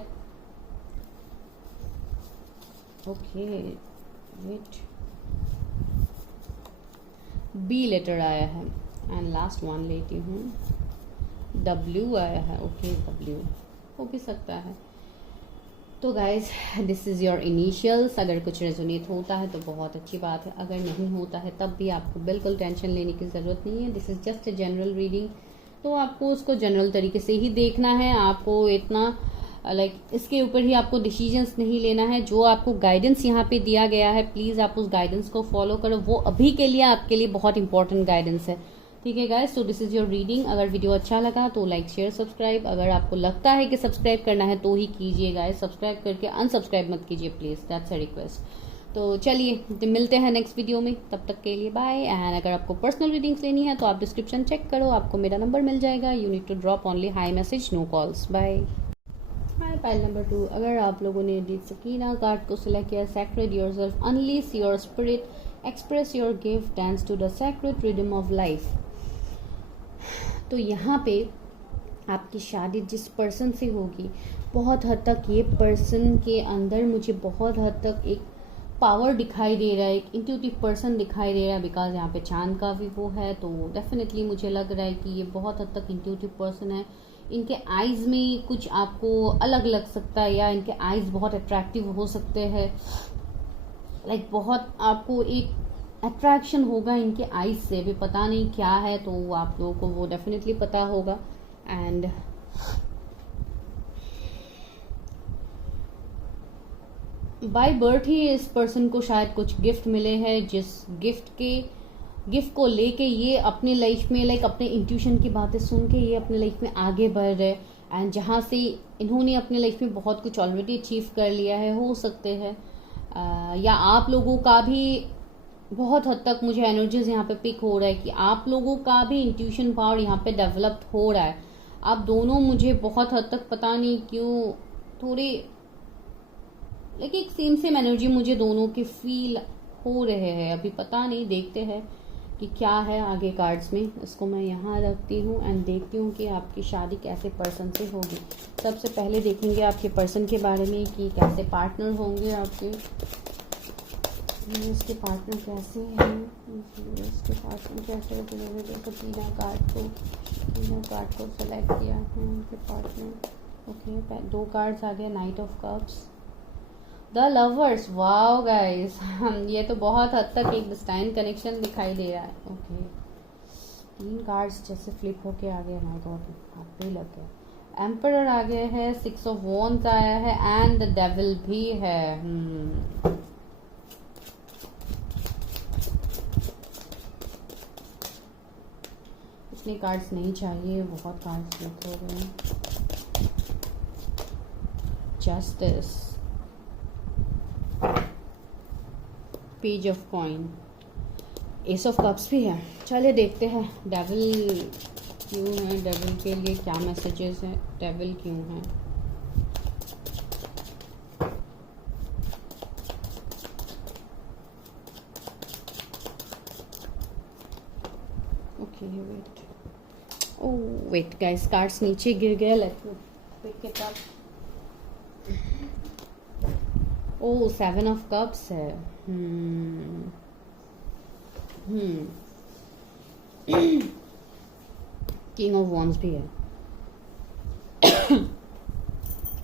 ओके वेट, B लेटर आया है, एंड लास्ट वन लेती हूँ, W आया है। ओके, W हो भी सकता है। तो guys this is your initials. अगर कुछ रेजोनेट होता है तो बहुत अच्छी बात है, अगर नहीं होता है तब भी आपको बिल्कुल टेंशन लेने की ज़रूरत नहीं है। This is just a general reading, तो आपको उसको जनरल तरीके से ही देखना है। आपको इतना इसके ऊपर ही आपको डिसीजंस नहीं लेना है। जो आपको गाइडेंस यहाँ पे दिया गया है, प्लीज़ आप उस गाइडेंस को फॉलो करो। वो अभी के लिए आपके लिए बहुत इंपॉर्टेंट गाइडेंस है, ठीक है गाइस। तो दिस इज योर रीडिंग। अगर वीडियो अच्छा लगा तो लाइक शेयर सब्सक्राइब। अगर आपको लगता है कि सब्सक्राइब करना है तो ही कीजिए गाइस, सब्सक्राइब करके अनसब्सक्राइब मत कीजिए प्लीज, दैट्स अ रिक्वेस्ट। तो चलिए मिलते हैं नेक्स्ट वीडियो में, तब तक के लिए बाय। एंड अगर आपको पर्सनल रीडिंग्स लेनी है तो आप डिस्क्रिप्शन चेक करो, आपको मेरा नंबर मिल जाएगा। You need to drop only hi message, no calls. Bye. Hi pile number 2, अगर आप लोगों ने दी सकीना कार्ड को सिलेक्ट किया, sacred yourself, unleash your spirit, express your gift, dance to the sacred rhythm of life. तो यहाँ पे आपकी शादी जिस पर्सन से होगी, बहुत हद तक ये पर्सन के अंदर मुझे बहुत हद तक एक पावर दिखाई दे रहा है, एक इंट्यूटिव पर्सन दिखाई दे रहा है। बिकॉज यहाँ पे चांद का भी वो है, तो डेफिनेटली मुझे लग रहा है कि ये बहुत हद तक इंट्यूटिव पर्सन है। इनके आईज में कुछ आपको अलग लग सकता है, या इनके आईज बहुत अट्रैक्टिव हो सकते हैं। बहुत आपको एक अट्रैक्शन होगा इनके आईज से, भी पता नहीं क्या है, तो आप लोगों को वो डेफिनेटली पता होगा। एंड बाय बर्थ ही इस पर्सन को शायद कुछ गिफ्ट मिले हैं, जिस गिफ्ट को लेके ये अपने लाइफ में अपने इंट्यूशन की बातें सुन के ये अपने लाइफ में आगे बढ़ रहे। एंड जहाँ से इन्होंने अपने लाइफ में बहुत कुछ ऑलरेडी अचीव कर लिया है, हो सकते हैं या आप लोगों का भी बहुत हद तक मुझे एनर्जीज यहाँ पे पिक हो रहा है कि आप लोगों का भी इंट्यूशन पावर यहाँ पे डेवलप्ड हो रहा है। आप दोनों मुझे बहुत हद तक पता नहीं क्यों थोड़े एक सेम एनर्जी मुझे दोनों के फील हो रहे हैं। अभी पता नहीं, देखते हैं कि क्या है आगे कार्ड्स में। इसको मैं यहाँ रखती हूँ एंड देखती हूँ कि आपकी शादी कैसे पर्सन से होगी। सबसे पहले देखेंगे आपके पर्सन के बारे में कि कैसे पार्टनर होंगे आपके। इसके पार्टनर कैसे हैं, इसके पार्टनर कैसे हैं। देखो तीना कार्ड को सेलेक्ट किया है उनके पार्टनर। ओके, 2 कार्ड्स आ गए, night of cups, the lovers, wow guys, ये तो बहुत हद तक एक डिस्टाइन कनेक्शन दिखाई दे रहा है। ओके, 3 कार्ड्स जैसे फ्लिप होके आ गए, माय गॉड, हाथ पे लग गया। एम्परर आ गया है, 6 ऑफ वॉन्ड्स आया है, एंड द डेविल भी है। इतने कार्ड्स नहीं चाहिए, बहुत कार्ड्स फ्लिप हो गए। Justice, page of coin, S of cups भी है। चलिए देखते हैं डेविल क्यों है, डेविल के लिए क्या मैसेजेस हैं, डेविल क्यों है। Okay wait, oh wait guys, cards नीचे गिर गए, let's pick it up. Oh 7 of cups है। किंग ऑफ वॉन्ड्स भी है।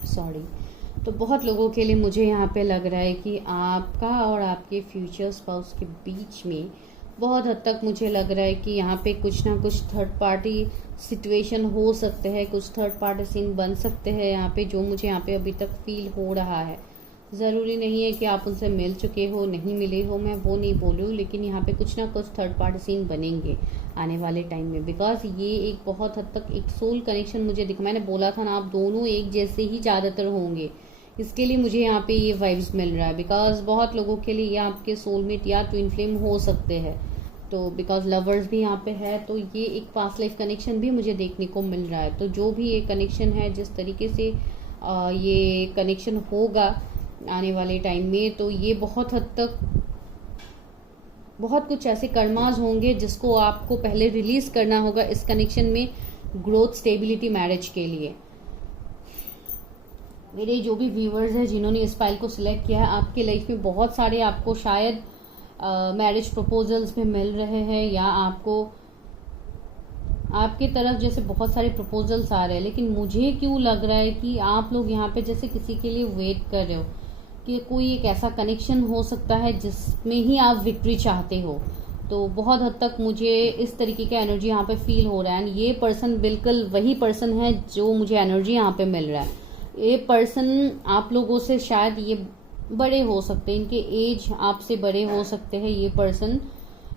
सॉरी। तो बहुत लोगों के लिए मुझे यहाँ पे लग रहा है कि आपका और आपके फ्यूचर स्पाउस के बीच में बहुत हद तक मुझे लग रहा है कि यहाँ पे कुछ ना कुछ थर्ड पार्टी सिचुएशन हो सकते हैं, कुछ थर्ड पार्टी सीन बन सकते हैं यहाँ पे, जो मुझे यहाँ पे अभी तक फील हो रहा है। ज़रूरी नहीं है कि आप उनसे मिल चुके हो, नहीं मिले हो, मैं वो नहीं बोल रही हूँ, लेकिन यहाँ पे कुछ ना कुछ थर्ड पार्टी सीन बनेंगे आने वाले टाइम में, बिकॉज ये एक बहुत हद तक एक सोल कनेक्शन मुझे दिखा। मैंने बोला था ना, आप दोनों एक जैसे ही ज़्यादातर होंगे, इसके लिए मुझे यहाँ पे ये वाइब्स मिल रहा है। बिकॉज बहुत लोगों के लिए ये आपके सोलमेट या ट्विन फ्लेम हो सकते हैं, तो बिकॉज लवर्स भी यहाँ पे है, तो ये एक पास्ट लाइफ कनेक्शन भी मुझे देखने को मिल रहा है। तो जो भी ये कनेक्शन है, जिस तरीके से ये कनेक्शन होगा आने वाले टाइम में, तो ये बहुत हद तक बहुत कुछ ऐसे कर्मास होंगे जिसको आपको पहले रिलीज करना होगा इस कनेक्शन में, ग्रोथ, स्टेबिलिटी, मैरिज के लिए। मेरे जो भी व्यूअर्स हैं जिन्होंने इस फाइल को सिलेक्ट किया है, आपके लाइफ में बहुत सारे आपको शायद मैरिज प्रपोजल्स में मिल रहे हैं, या आपको आपके तरफ जैसे बहुत सारे प्रपोजल्स आ रहे हैं, लेकिन मुझे क्यों लग रहा है कि आप लोग यहाँ पे जैसे किसी के लिए वेट कर रहे हो कि कोई एक ऐसा कनेक्शन हो सकता है जिसमें ही आप विक्ट्री चाहते हो। तो बहुत हद तक मुझे इस तरीके का एनर्जी यहाँ पे फील हो रहा है, एंड ये पर्सन बिल्कुल वही पर्सन है जो मुझे एनर्जी यहाँ पे मिल रहा है। ये पर्सन आप लोगों से शायद ये बड़े हो सकते हैं, इनके एज आपसे बड़े हो सकते हैं ये पर्सन,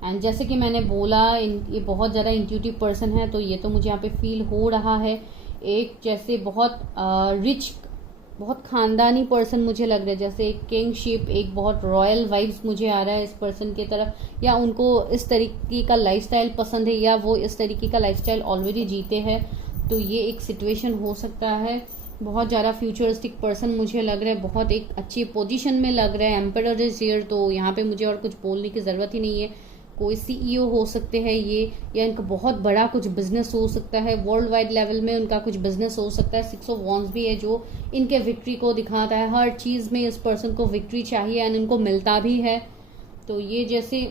एंड जैसे कि मैंने बोला ये बहुत ज़्यादा इंट्यूटिव पर्सन है, तो ये तो मुझे यहाँ पे फील हो रहा है। एक जैसे बहुत रिच, बहुत खानदानी पर्सन मुझे लग रहा है, जैसे एक किंगशिप, एक बहुत रॉयल वाइब्स मुझे आ रहा है इस पर्सन की तरफ, या उनको इस तरीके का लाइफस्टाइल पसंद है, या वो इस तरीके का लाइफस्टाइल ऑलरेडी जीते हैं, तो ये एक सिचुएशन हो सकता है। बहुत ज़्यादा फ्यूचरिस्टिक पर्सन मुझे लग रहा है, बहुत एक अच्छी पोजीशन में लग रहा है। एम्परर इज हियर, तो यहाँ पे मुझे और कुछ बोलने की ज़रूरत ही नहीं है। कोई सीईओ हो सकते हैं ये, या इनका बहुत बड़ा कुछ बिजनेस हो सकता है, वर्ल्ड वाइड लेवल में उनका कुछ बिजनेस हो सकता है। 6 ऑफ वॉन्ड्स भी है जो इनके विक्ट्री को दिखाता है, हर चीज़ में इस पर्सन को विक्ट्री चाहिए एंड इनको मिलता भी है। तो ये जैसे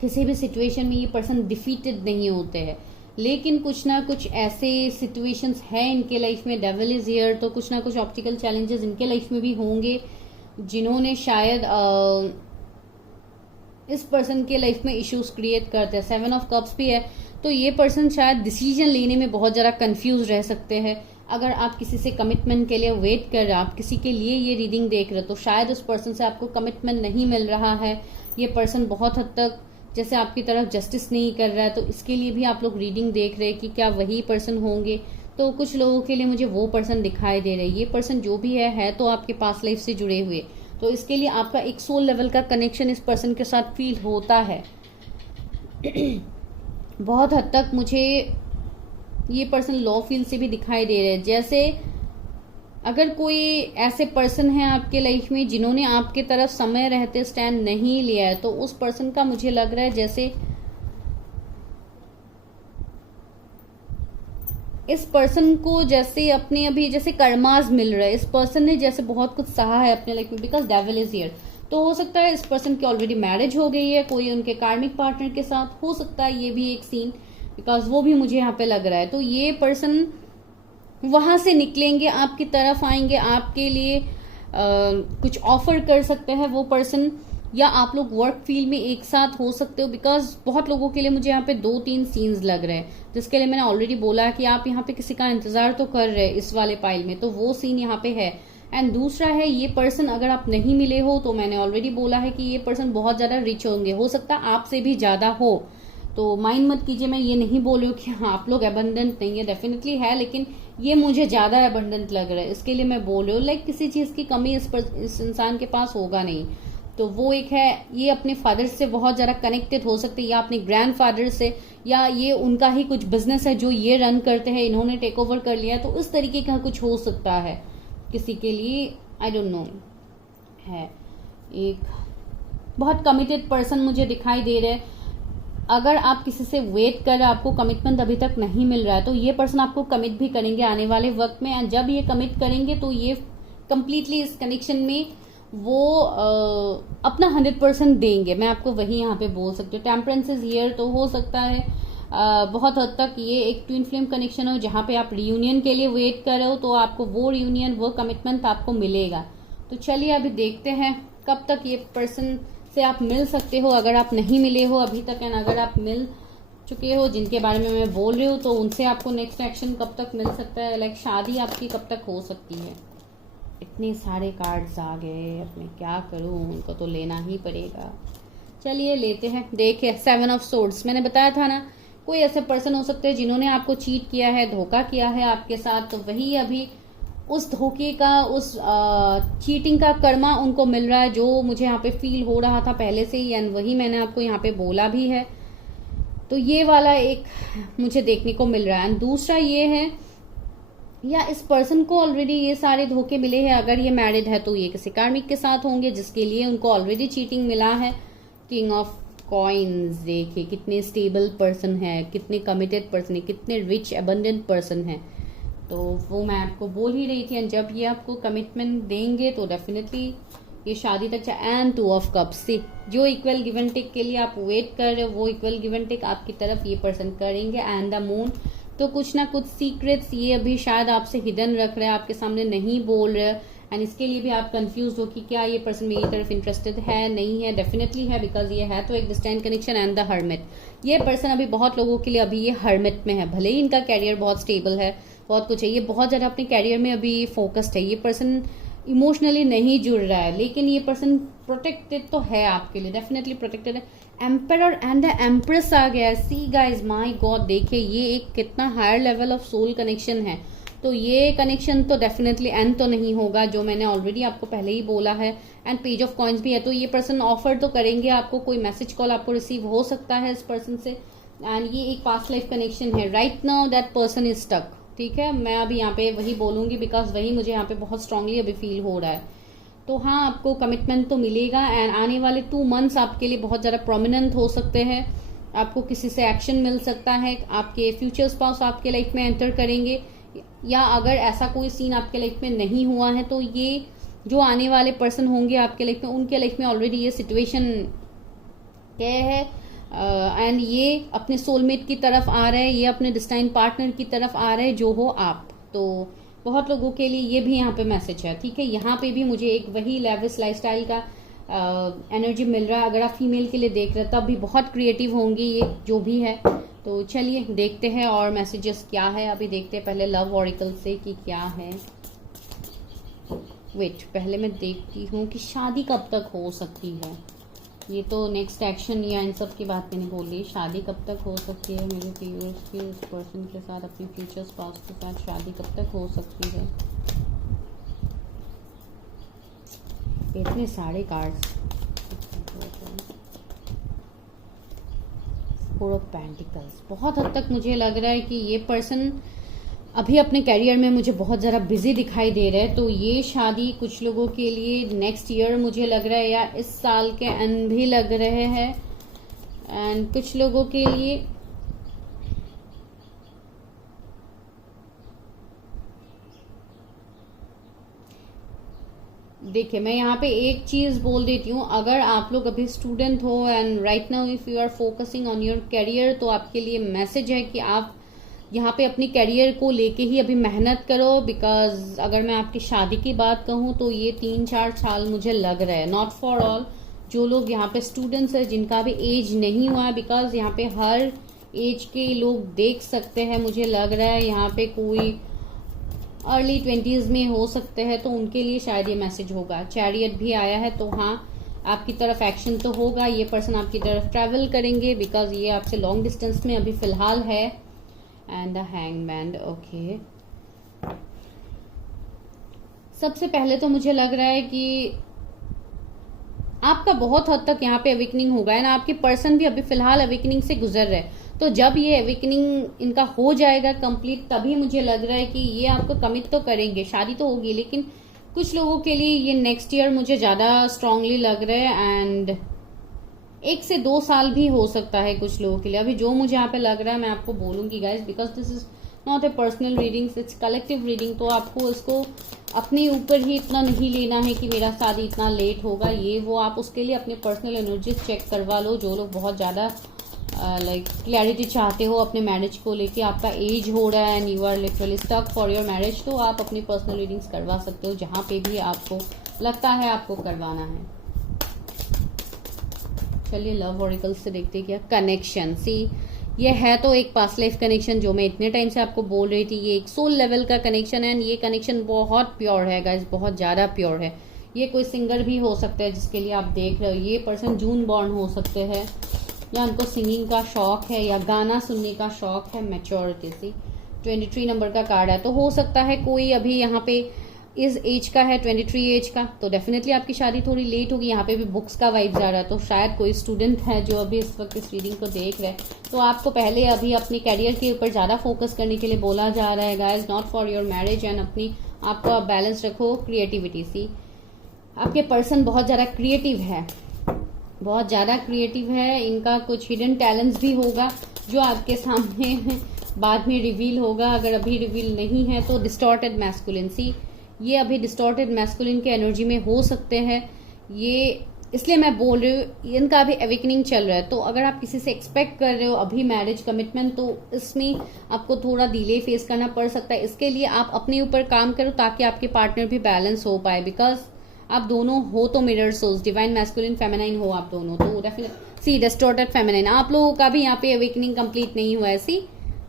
किसी भी सिचुएशन में ये पर्सन डिफीटेड नहीं होते हैं, लेकिन कुछ ना कुछ ऐसे सिचुएशंस हैं इनके लाइफ में, डेविल इज हियर, तो कुछ ना कुछ ऑब्स्टिकल चैलेंजेस इनके लाइफ में भी होंगे, जिन्होंने शायद इस पर्सन के लाइफ में इश्यूज क्रिएट करते हैं। 7 ऑफ कप्स भी है, तो ये पर्सन शायद डिसीजन लेने में बहुत ज़्यादा कंफ्यूज रह सकते हैं। अगर आप किसी से कमिटमेंट के लिए वेट कर रहे हो, आप किसी के लिए ये रीडिंग देख रहे हो, तो शायद उस पर्सन से आपको कमिटमेंट नहीं मिल रहा है। ये पर्सन बहुत हद तक जैसे आपकी तरफ जस्टिस नहीं कर रहा है, तो इसके लिए भी आप लोग रीडिंग देख रहे हैं कि क्या वही पर्सन होंगे। तो कुछ लोगों के लिए मुझे वो पर्सन दिखाई दे रहे हैं। ये पर्सन जो भी है तो आपके पास लाइफ से जुड़े हुए, तो इसके लिए आपका एक सोल लेवल का कनेक्शन इस पर्सन के साथ फील होता है। बहुत हद तक मुझे ये पर्सन लॉ फील्ड से भी दिखाई दे रहे हैं। जैसे अगर कोई ऐसे पर्सन है आपके लाइफ में जिन्होंने आपके तरफ समय रहते स्टैंड नहीं लिया है, तो उस पर्सन का मुझे लग रहा है जैसे इस पर्सन को जैसे अपने अभी जैसे कर्मास मिल रहा है, इस पर्सन ने जैसे बहुत कुछ सहा है अपने लाइफ में, बिकॉज डेविल इज हियर। तो हो सकता है इस पर्सन की ऑलरेडी मैरिज हो गई है, कोई उनके कार्मिक पार्टनर के साथ हो सकता है, ये भी एक सीन, बिकॉज वो भी मुझे यहाँ पे लग रहा है। तो ये पर्सन वहां से निकलेंगे, आपकी तरफ आएंगे, आपके लिए कुछ ऑफर कर सकते हैं वो पर्सन, या आप लोग वर्क फील्ड में एक साथ हो सकते हो। बिकॉज बहुत लोगों के लिए मुझे यहाँ पे 2-3 सीन्स लग रहे हैं, जिसके लिए मैंने ऑलरेडी बोला है कि आप यहाँ पे किसी का इंतजार तो कर रहे हैं इस वाले पाइल में, तो वो सीन यहाँ पे है। एंड दूसरा है ये पर्सन, अगर आप नहीं मिले हो तो मैंने ऑलरेडी बोला है कि ये पर्सन बहुत ज्यादा रिच होंगे, हो सकता है आपसे भी ज्यादा हो। तो माइंड मत कीजिए, मैं ये नहीं बोल रही हूँ कि हाँ आप लोग अबंडेंट नहीं है, डेफिनेटली है, लेकिन ये मुझे ज्यादा अबंडेंट लग रहा है, इसके लिए मैं बोल रही हूँ। लाइक किसी चीज की कमी इस इंसान के पास होगा नहीं। तो वो एक है, ये अपने फादर से बहुत ज्यादा कनेक्टेड हो सकते हैं, या अपने ग्रैंडफादर से, या ये उनका ही कुछ बिजनेस है जो ये रन करते हैं, इन्होंने टेक ओवर कर लिया, तो उस तरीके का कुछ हो सकता है किसी के लिए, आई डोंट नो। है एक बहुत कमिटेड पर्सन मुझे दिखाई दे रहे हैं। अगर आप किसी से वेट कर रहे हैं, आपको कमिटमेंट अभी तक नहीं मिल रहा है, तो ये पर्सन आपको कमिट भी करेंगे आने वाले वक्त में। एंड जब ये कमिट करेंगे तो ये कंप्लीटली इस कनेक्शन में वो अपना 100% देंगे, मैं आपको वही यहाँ पे बोल सकती हूँ। टेम्परेंस इज हियर, तो हो सकता है बहुत हद तक ये एक ट्विन फ्लेम कनेक्शन हो, जहाँ पे आप रियूनियन के लिए वेट कर रहे हो, तो आपको वो रियूनियन, वो कमिटमेंट आपको मिलेगा। तो चलिए अभी देखते हैं कब तक ये पर्सन से आप मिल सकते हो, अगर आप नहीं मिले हो अभी तक, एंड अगर आप मिल चुके हो जिनके बारे में मैं बोल रही हूँ, तो उनसे आपको नेक्स्ट एक्शन कब तक मिल सकता है, लाइक शादी आपकी कब तक हो सकती है। इतने सारे कार्ड्स आ गए, अब मैं क्या करूँ, उनको तो लेना ही पड़ेगा। चलिए लेते हैं। देखिए 7 ऑफ सोर्ड्स, मैंने बताया था ना, कोई ऐसे पर्सन हो सकते हैं जिन्होंने आपको चीट किया है, धोखा किया है आपके साथ, तो वही अभी उस धोखे का, उस चीटिंग का कर्मा उनको मिल रहा है, जो मुझे यहाँ पे फील हो रहा था पहले से ही, एंड वही मैंने आपको यहाँ पे बोला भी है। तो ये वाला एक मुझे देखने को मिल रहा है। एंड दूसरा ये है, या इस पर्सन को ऑलरेडी ये सारे धोखे मिले हैं, अगर ये मैरिड है तो ये किसी कार्मिक के साथ होंगे जिसके लिए उनको ऑलरेडी चीटिंग मिला है। किंग ऑफ कॉइन्स, देखिए कितने स्टेबल पर्सन है, कितने कमिटेड पर्सन है, कितने रिच एबंडेंट पर्सन है। तो वो मैं आपको बोल ही रही थी, एंड जब ये आपको कमिटमेंट देंगे तो डेफिनेटली ये शादी तक जाए। एंड 2 ऑफ कप्स से जो इक्वल गिव एंड टेक के लिए आप वेट कर रहे हो, वो इक्वल गिव एंड टेक आपकी तरफ ये पर्सन करेंगे। एंड द मून, तो कुछ ना कुछ सीक्रेट्स ये अभी शायद आपसे हिडन रख रहे हैं, आपके सामने नहीं बोल रहे, एंड इसके लिए भी आप कंफ्यूज हो कि क्या ये पर्सन मेरी तरफ इंटरेस्टेड है, नहीं है। डेफिनेटली है, बिकॉज ये है तो एक distant connection. And the hermit, ये पर्सन अभी बहुत लोगों के लिए अभी ये हर्मिट में है, भले ही इनका कैरियर बहुत स्टेबल है, बहुत कुछ है, ये बहुत ज्यादा अपने कैरियर में अभी फोकस्ड है। ये पर्सन इमोशनली नहीं जुड़ रहा है, लेकिन ये पर्सन प्रोटेक्टेड तो है आपके लिए, डेफिनेटली प्रोटेक्टेड है। एम्परर एंड द एम्प्रेस आ गया है। सी गाइज, माय गॉड, देखिए ये एक कितना higher level of soul connection है। तो ये कनेक्शन तो डेफिनेटली एंड तो नहीं होगा, जो मैंने ऑलरेडी आपको पहले ही बोला है। एंड पेज ऑफ कॉइन्स भी है, तो ये पर्सन ऑफर तो करेंगे आपको, कोई मैसेज कॉल आपको रिसीव हो सकता है इस पर्सन से। एंड ये एक पास्ट लाइफ कनेक्शन है। Right now that person is stuck, ठीक है, मैं अभी यहाँ पे वही बोलूंगी, बिकॉज वही मुझे यहाँ पे बहुत स्ट्रांगली अभी फील हो रहा है। तो हाँ, आपको कमिटमेंट तो मिलेगा, एंड आने वाले 2 मंथ्स आपके लिए बहुत ज्यादा प्रोमिनेंट हो सकते हैं। आपको किसी से एक्शन मिल सकता है, आपके फ्यूचर स्पाउस आपके लाइफ में एंटर करेंगे, या अगर ऐसा कोई सीन आपके लाइफ में नहीं हुआ है तो ये जो आने वाले पर्सन होंगे आपके लाइफ में, उनके लाइफ में ऑलरेडी ये सिचुएशन क्या है, एंड ये अपने सोलमेट की तरफ आ रहे हैं, ये अपने डिस्टाइन पार्टनर की तरफ आ रहे हैं, जो हो आप। तो बहुत लोगों के लिए ये भी यहाँ पे मैसेज है, ठीक है। यहाँ पे भी मुझे एक वही लेविश लाइफस्टाइल का एनर्जी मिल रहा है। अगर आप फीमेल के लिए देख रहे हैं तब भी बहुत क्रिएटिव होंगी ये जो भी है। तो चलिए देखते हैं और मैसेजेस क्या है। अभी देखते हैं पहले लव ऑरिकल से कि क्या है। वेट, पहले मैं देखती हूँ कि शादी कब तक हो सकती है। ये तो नेक्स्ट एक्शन या इन सब की बात मैंने बोल दी। शादी कब तक हो सकती है मेरे व्यूअर्स की, उस पर्सन के साथ, अपनी फ्यूचर स्पाउस के साथ शादी कब तक हो सकती है। इतने सारे कार्ड्स। 4 ऑफ पेंटिकल्स, बहुत हद तक मुझे लग रहा है कि ये पर्सन अभी अपने कैरियर में मुझे बहुत ज़रा बिजी दिखाई दे रहा है। तो ये शादी कुछ लोगों के लिए नेक्स्ट ईयर मुझे लग रहा है, या इस साल के एंड भी लग रहे हैं। एंड कुछ लोगों के लिए देखिए, मैं यहाँ पे एक चीज बोल देती हूँ, अगर आप लोग अभी स्टूडेंट हो and right now if you are focusing on your career, तो आपके लिए मैसेज है कि आप यहाँ पे अपनी करियर को लेके ही अभी मेहनत करो, बिकॉज अगर मैं आपकी शादी की बात कहूँ तो ये 3-4 साल मुझे लग रहा है। नॉट फॉर ऑल, जो लोग यहाँ पे स्टूडेंट्स है जिनका भी एज नहीं हुआ है, बिकॉज यहाँ पे हर एज के लोग देख सकते हैं। मुझे लग रहा है यहाँ पे कोई अर्ली 20s में हो सकते हैं, तो उनके लिए शायद ये मैसेज होगा। चैरियट भी आया है, तो हाँ आपकी तरफ एक्शन तो होगा, ये पर्सन आपकी तरफ ट्रैवल करेंगे, बिकॉज ये आपसे लॉन्ग डिस्टेंस में अभी फिलहाल है। And the hangman, okay. सबसे पहले तो मुझे लग रहा है कि आपका बहुत हद तक यहाँ पे अवेकनिंग होगा है ना। आपके पर्सन भी अभी फिलहाल अवेकनिंग से गुजर रहे हैं, तो जब ये अवेकनिंग इनका हो जाएगा कंप्लीट, तभी मुझे लग रहा है कि ये आपको कमिट तो करेंगे। शादी तो होगी, लेकिन कुछ लोगों के लिए ये नेक्स्ट ईयर मुझे ज्यादा स्ट्रांगली लग रहा है। एंड 1 से 2 साल भी हो सकता है कुछ लोगों के लिए। अभी जो मुझे यहाँ पे लग रहा है मैं आपको बोलूंगी guys, because this is not a personal reading, it's collective reading. तो आपको इसको अपने ऊपर ही इतना नहीं लेना है कि मेरा शादी इतना लेट होगा, ये वो। आप उसके लिए अपने पर्सनल एनर्जीज चेक करवा लो। जो लोग बहुत ज़्यादा लाइक क्लैरिटी चाहते हो अपने मैरिज को लेके, आपका एज हो रहा है and you are literally stuck for your marriage, तो आप अपनी पर्सनल रीडिंग्स करवा सकते हो जहाँ पे भी आपको लगता है आपको करवाना है। चलिए लव ऑरिकल से देखते हैं क्या कनेक्शन। सी, ये है तो एक पास्ट लाइफ कनेक्शन जो मैं इतने टाइम से आपको बोल रही थी। ये एक सोल लेवल का कनेक्शन है, एंड ये कनेक्शन बहुत प्योर है गाइस, बहुत ज़्यादा प्योर है। ये कोई सिंगर भी हो सकता है जिसके लिए आप देख रहे हो। ये पर्सन जून बॉर्न हो सकते हैं, या उनको सिंगिंग का शौक है या गाना सुनने का शौक है। मैच्योरिटी सी 23 नंबर का कार्ड है, तो हो सकता है कोई अभी यहाँ पे इस एज का है, 23 एज का, तो डेफिनेटली आपकी शादी थोड़ी लेट होगी। यहाँ पे भी बुक्स का वाइब जा रहा है, तो शायद कोई स्टूडेंट है जो अभी इस वक्त इस रीडिंग को देख रहे हैं, तो आपको पहले अभी अपने कैरियर के ऊपर ज़्यादा फोकस करने के लिए बोला जा रहा है guys, not for your marriage. And अपनी आपको आप बैलेंस रखो। क्रिएटिविटी सी, आपके पर्सन बहुत ज़्यादा क्रिएटिव है, बहुत ज़्यादा क्रिएटिव है। इनका कुछ हिडन टैलेंट्स भी होगा जो आपके सामने बाद में रिवील होगा। अगर अभी रिवील नहीं है तो डिस्टॉर्टेड मैस्कुलिनसी, ये अभी डिस्टॉर्टेड मैस्कुलिन के एनर्जी में हो सकते हैं। ये इसलिए मैं बोल रही हूँ, इनका अभी अवेकनिंग चल रहा है। तो अगर आप किसी से एक्सपेक्ट कर रहे हो अभी मैरिज कमिटमेंट, तो इसमें आपको थोड़ा डिले फेस करना पड़ सकता है। इसके लिए आप अपने ऊपर काम करो ताकि आपके पार्टनर भी बैलेंस हो पाए, बिकॉज आप दोनों हो तो mirror souls, divine masculine feminine हो आप दोनों, तो डेफिनेटली सी डिस्टॉर्टेड फेमिनाइन। आप लोगों का भी यहाँ पे अवेकनिंग कंप्लीट नहीं हुआ है। सी,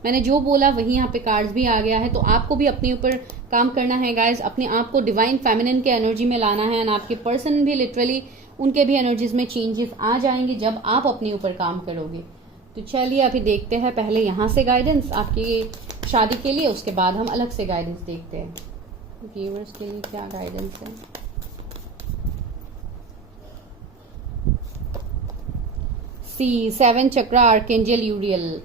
मैंने जो बोला वही यहाँ पे कार्ड्स भी आ गया है, तो आपको भी अपने ऊपर काम करना है गाइज, अपने आप को डिवाइन फेमिनिन के एनर्जी में लाना है। एंड आपके पर्सन भी लिटरली उनके भी एनर्जीज में चेंजेस आ जाएंगे जब आप अपने ऊपर काम करोगे। तो चलिए अभी देखते हैं पहले यहाँ से गाइडेंस आपकी शादी के लिए, उसके बाद हम अलग से गाइडेंस देखते हैं व्यूअर्स के लिए क्या गाइडेंस है। सी 7 चक्रा आर्केंजल यूरियल,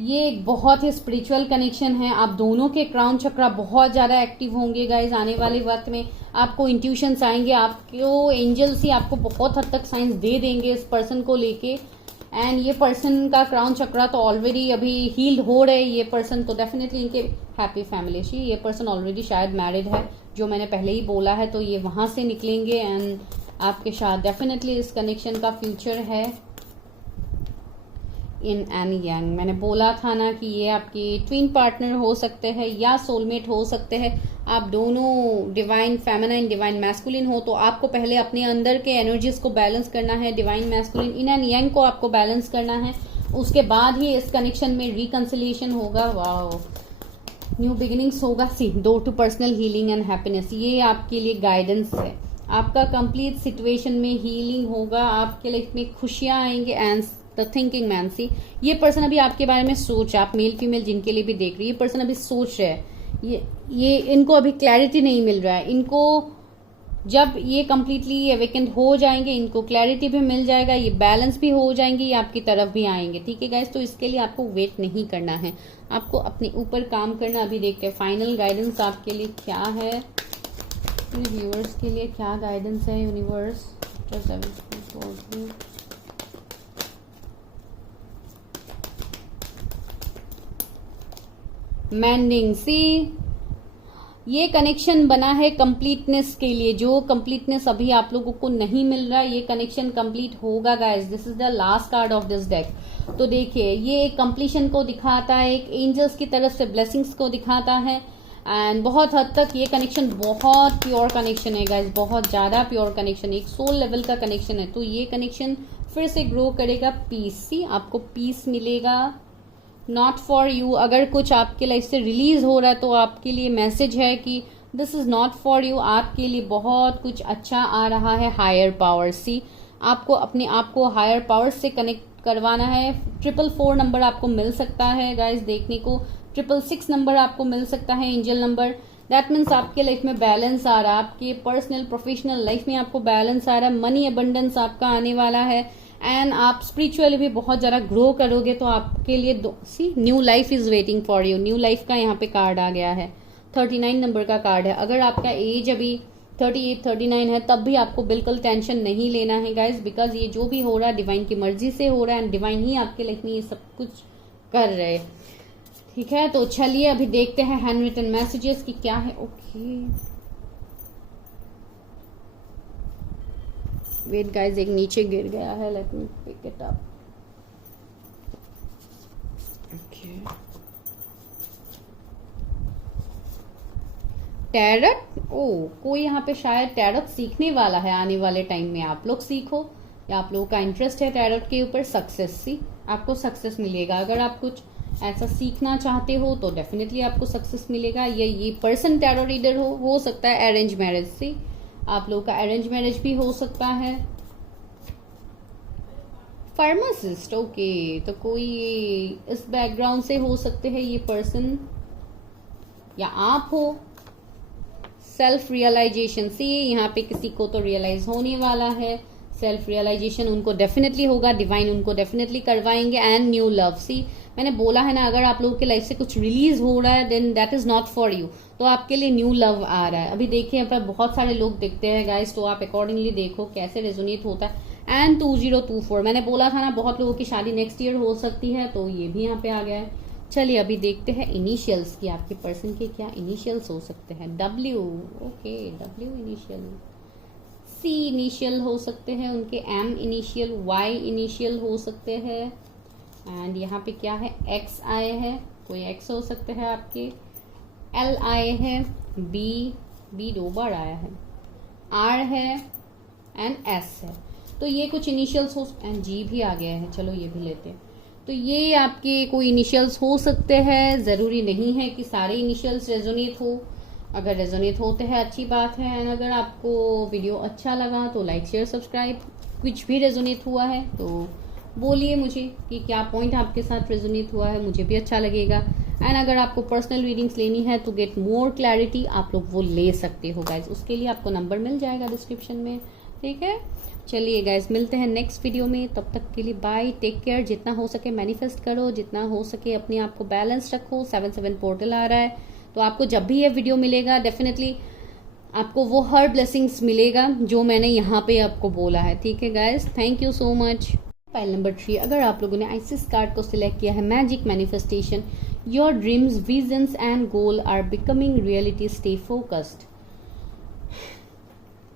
ये एक बहुत ही स्पिरिचुअल कनेक्शन है। आप दोनों के क्राउन चक्रा बहुत ज़्यादा एक्टिव होंगे गाइज आने वाले वक्त में। आपको इंट्यूशंस आएंगे, आपको एंजल्स ही आपको बहुत हद तक साइंस दे देंगे इस पर्सन को लेके। एंड ये पर्सन का क्राउन चक्रा तो ऑलरेडी अभी हील्ड हो रहे हैं ये पर्सन, तो डेफिनेटली इनके हैप्पी फैमिली शी। ये पर्सन ऑलरेडी शायद मैरिड है, जो मैंने पहले ही बोला है, तो ये वहाँ से निकलेंगे एंड आपके साथ डेफिनेटली इस कनेक्शन का फ्यूचर है। इन एंड यंग, मैंने बोला था ना कि ये आपकी ट्विन पार्टनर हो सकते हैं या सोलमेट हो सकते हैं। आप दोनों डिवाइन फेमिनाइन डिवाइन मैस्कुलिन हो, तो आपको पहले अपने अंदर के एनर्जीज को बैलेंस करना है। Divine masculine in and young को आपको बैलेंस करना है, उसके बाद ही इस कनेक्शन में रिकंसिलिएशन होगा। वाओ, न्यू बिगिनिंग्स होगा। See door to personal healing and happiness, ये आपके लिए गाइडेंस है। आपका कंप्लीट सिचुएशन में हीलिंग होगा, आपके लाइफ में खुशियां आएंगे। एंड द थिंकिंग मैन, सी ये पर्सन अभी आपके बारे में सोच, आप मेल फीमेल जिनके लिए भी देख रही है, ये पर्सन अभी सोच रहे हैं। ये इनको अभी क्लैरिटी नहीं मिल रहा है। इनको जब ये कम्प्लीटली अवेकेंड हो जाएंगे, इनको क्लैरिटी भी मिल जाएगा, ये बैलेंस भी हो जाएंगे, ये आपकी तरफ भी आएंगे। ठीक है गाइस, तो इसके लिए आपको वेट नहीं करना है, आपको अपने ऊपर काम करना। अभी देखते हैं फाइनल गाइडेंस आपके लिए क्या है, व्यूअर्स के लिए क्या गाइडेंस है यूनिवर्स। मैंडिंग, सी ये कनेक्शन बना है कंप्लीटनेस के लिए, जो कंप्लीटनेस अभी आप लोगों को नहीं मिल रहा, ये कनेक्शन कंप्लीट होगा guys. This is the last card of this deck. तो देखिए ये एक कंप्लीशन को दिखाता है, एक एंजल्स की तरफ से ब्लेसिंग्स को दिखाता है, एंड बहुत हद तक ये कनेक्शन बहुत प्योर कनेक्शन है गाइस, बहुत ज्यादा प्योर कनेक्शन, एक सोल लेवल का कनेक्शन है। तो ये कनेक्शन फिर से ग्रो करेगा पीस, सी आपको पीस मिलेगा, नॉट फॉर यू। अगर कुछ आपके लाइफ से रिलीज हो रहा है तो आपके लिए मैसेज है कि this is not for you, आपके लिए बहुत कुछ अच्छा आ रहा है हायर पावर। सी आपको अपने आप को हायर पावर से कनेक्ट करवाना है। 444 नंबर आपको मिल सकता है गाइस देखने को, 666 नंबर आपको मिल सकता है एंजल नंबर। दैट मीन्स आपके लाइफ में बैलेंस आ रहा है, आपके पर्सनल प्रोफेशनल लाइफ में आपको बैलेंस आ रहा है, मनी अबंडेंस आपका आने वाला है, एंड आप स्पिरिचुअली भी बहुत ज्यादा ग्रो करोगे। तो आपके लिए see new life is waiting for you, new life का यहाँ पे कार्ड आ गया है। 39 नंबर का कार्ड है। अगर आपका एज अभी 38 39 है तब भी आपको बिल्कुल टेंशन नहीं लेना है गाइज, बिकॉज ये जो भी हो रहा है डिवाइन की मर्जी से हो रहा है, एंड डिवाइन ही आपके लाइफ में ये सब कुछ कर रहे हैं। ठीक है, तो चलिए अभी देखते हैं हैंड रिटन मैसेजेस की क्या है। ओके वेट गाइज, एक नीचे गिर गया है, let me pick it up. Okay tarot, oh कोई यहाँ पे शायद टैरट सीखने वाला है आने वाले टाइम में, आप लोग सीखो या आप लोगों का इंटरेस्ट है टैरट के ऊपर। सक्सेस, सी आपको सक्सेस मिलेगा। अगर आप कुछ ऐसा सीखना चाहते हो तो डेफिनेटली आपको सक्सेस मिलेगा। ये पर्सन टैरो रीडर हो सकता है अरेंज मैरिज से, आप लोगों का अरेंज मैरिज भी हो सकता है। फार्मासिस्ट, ओके, तो कोई इस बैकग्राउंड से हो सकते हैं ये पर्सन, या आप हो। सेल्फ रियलाइजेशन, सी यहाँ पे किसी को तो रियलाइज होने वाला है, सेल्फ रियलाइजेशन उनको डेफिनेटली होगा, डिवाइन उनको डेफिनेटली करवाएंगे। एंड न्यू लव, सी मैंने बोला है ना, अगर आप लोगों के लाइफ से कुछ रिलीज हो रहा है then that is not for you, तो आपके लिए न्यू लव आ रहा है। अभी देखिए यहाँ पर बहुत सारे लोग दिखते हैं गाइस, तो आप अकॉर्डिंगली देखो कैसे रेजोनेट होता है। एंड 2024 मैंने बोला था ना बहुत लोगों की शादी नेक्स्ट ईयर हो सकती है, तो ये भी यहाँ पे आ गया है। चलिए अभी देखते हैं इनिशियल्स की, आपके पर्सन के क्या इनिशियल्स हो सकते हैं। W, okay W initial, C initial हो सकते हैं उनके, M इनिशियल, Y इनिशियल हो सकते हैं, एंड यहाँ पे क्या है X आए है, कोई X हो सकते हैं आपके, L आए हैं, B 2 बार आया है, R है एंड S है। तो ये कुछ इनिशियल्स हो, एंड G भी आ गया है, चलो ये भी लेते हैं। तो ये आपके कोई इनिशियल्स हो सकते हैं, जरूरी नहीं है कि सारे इनिशियल्स रेजोनेट हो। अगर रेजोनेट होते हैं अच्छी बात है, एंड अगर आपको वीडियो अच्छा लगा तो लाइक शेयर सब्सक्राइब। कुछ भी रेजोनेट हुआ है तो बोलिए मुझे कि क्या पॉइंट आपके साथ रेजोनेट हुआ है, मुझे भी अच्छा लगेगा। एंड अगर आपको पर्सनल रीडिंग्स लेनी है तो गेट मोर क्लैरिटी, आप लोग वो ले सकते हो गाइज, उसके लिए आपको नंबर मिल जाएगा डिस्क्रिप्शन में। ठीक है, चलिए गाइज मिलते हैं नेक्स्ट वीडियो में, तब तक के लिए बाय, टेक केयर। जितना हो सके मैनिफेस्ट करो, जितना हो सके अपने आप को बैलेंस रखो। 7/7 पोर्टल आ रहा है, तो आपको जब भी ये वीडियो मिलेगा डेफिनेटली आपको वो हर ब्लेसिंग्स मिलेगा जो मैंने यहाँ पे आपको बोला है। ठीक है guys, thank you so much. File number 3, अगर आप लोगों ने आइसिस कार्ड को सिलेक्ट किया है, magic manifestation, your dreams visions and goal are becoming reality, stay focused.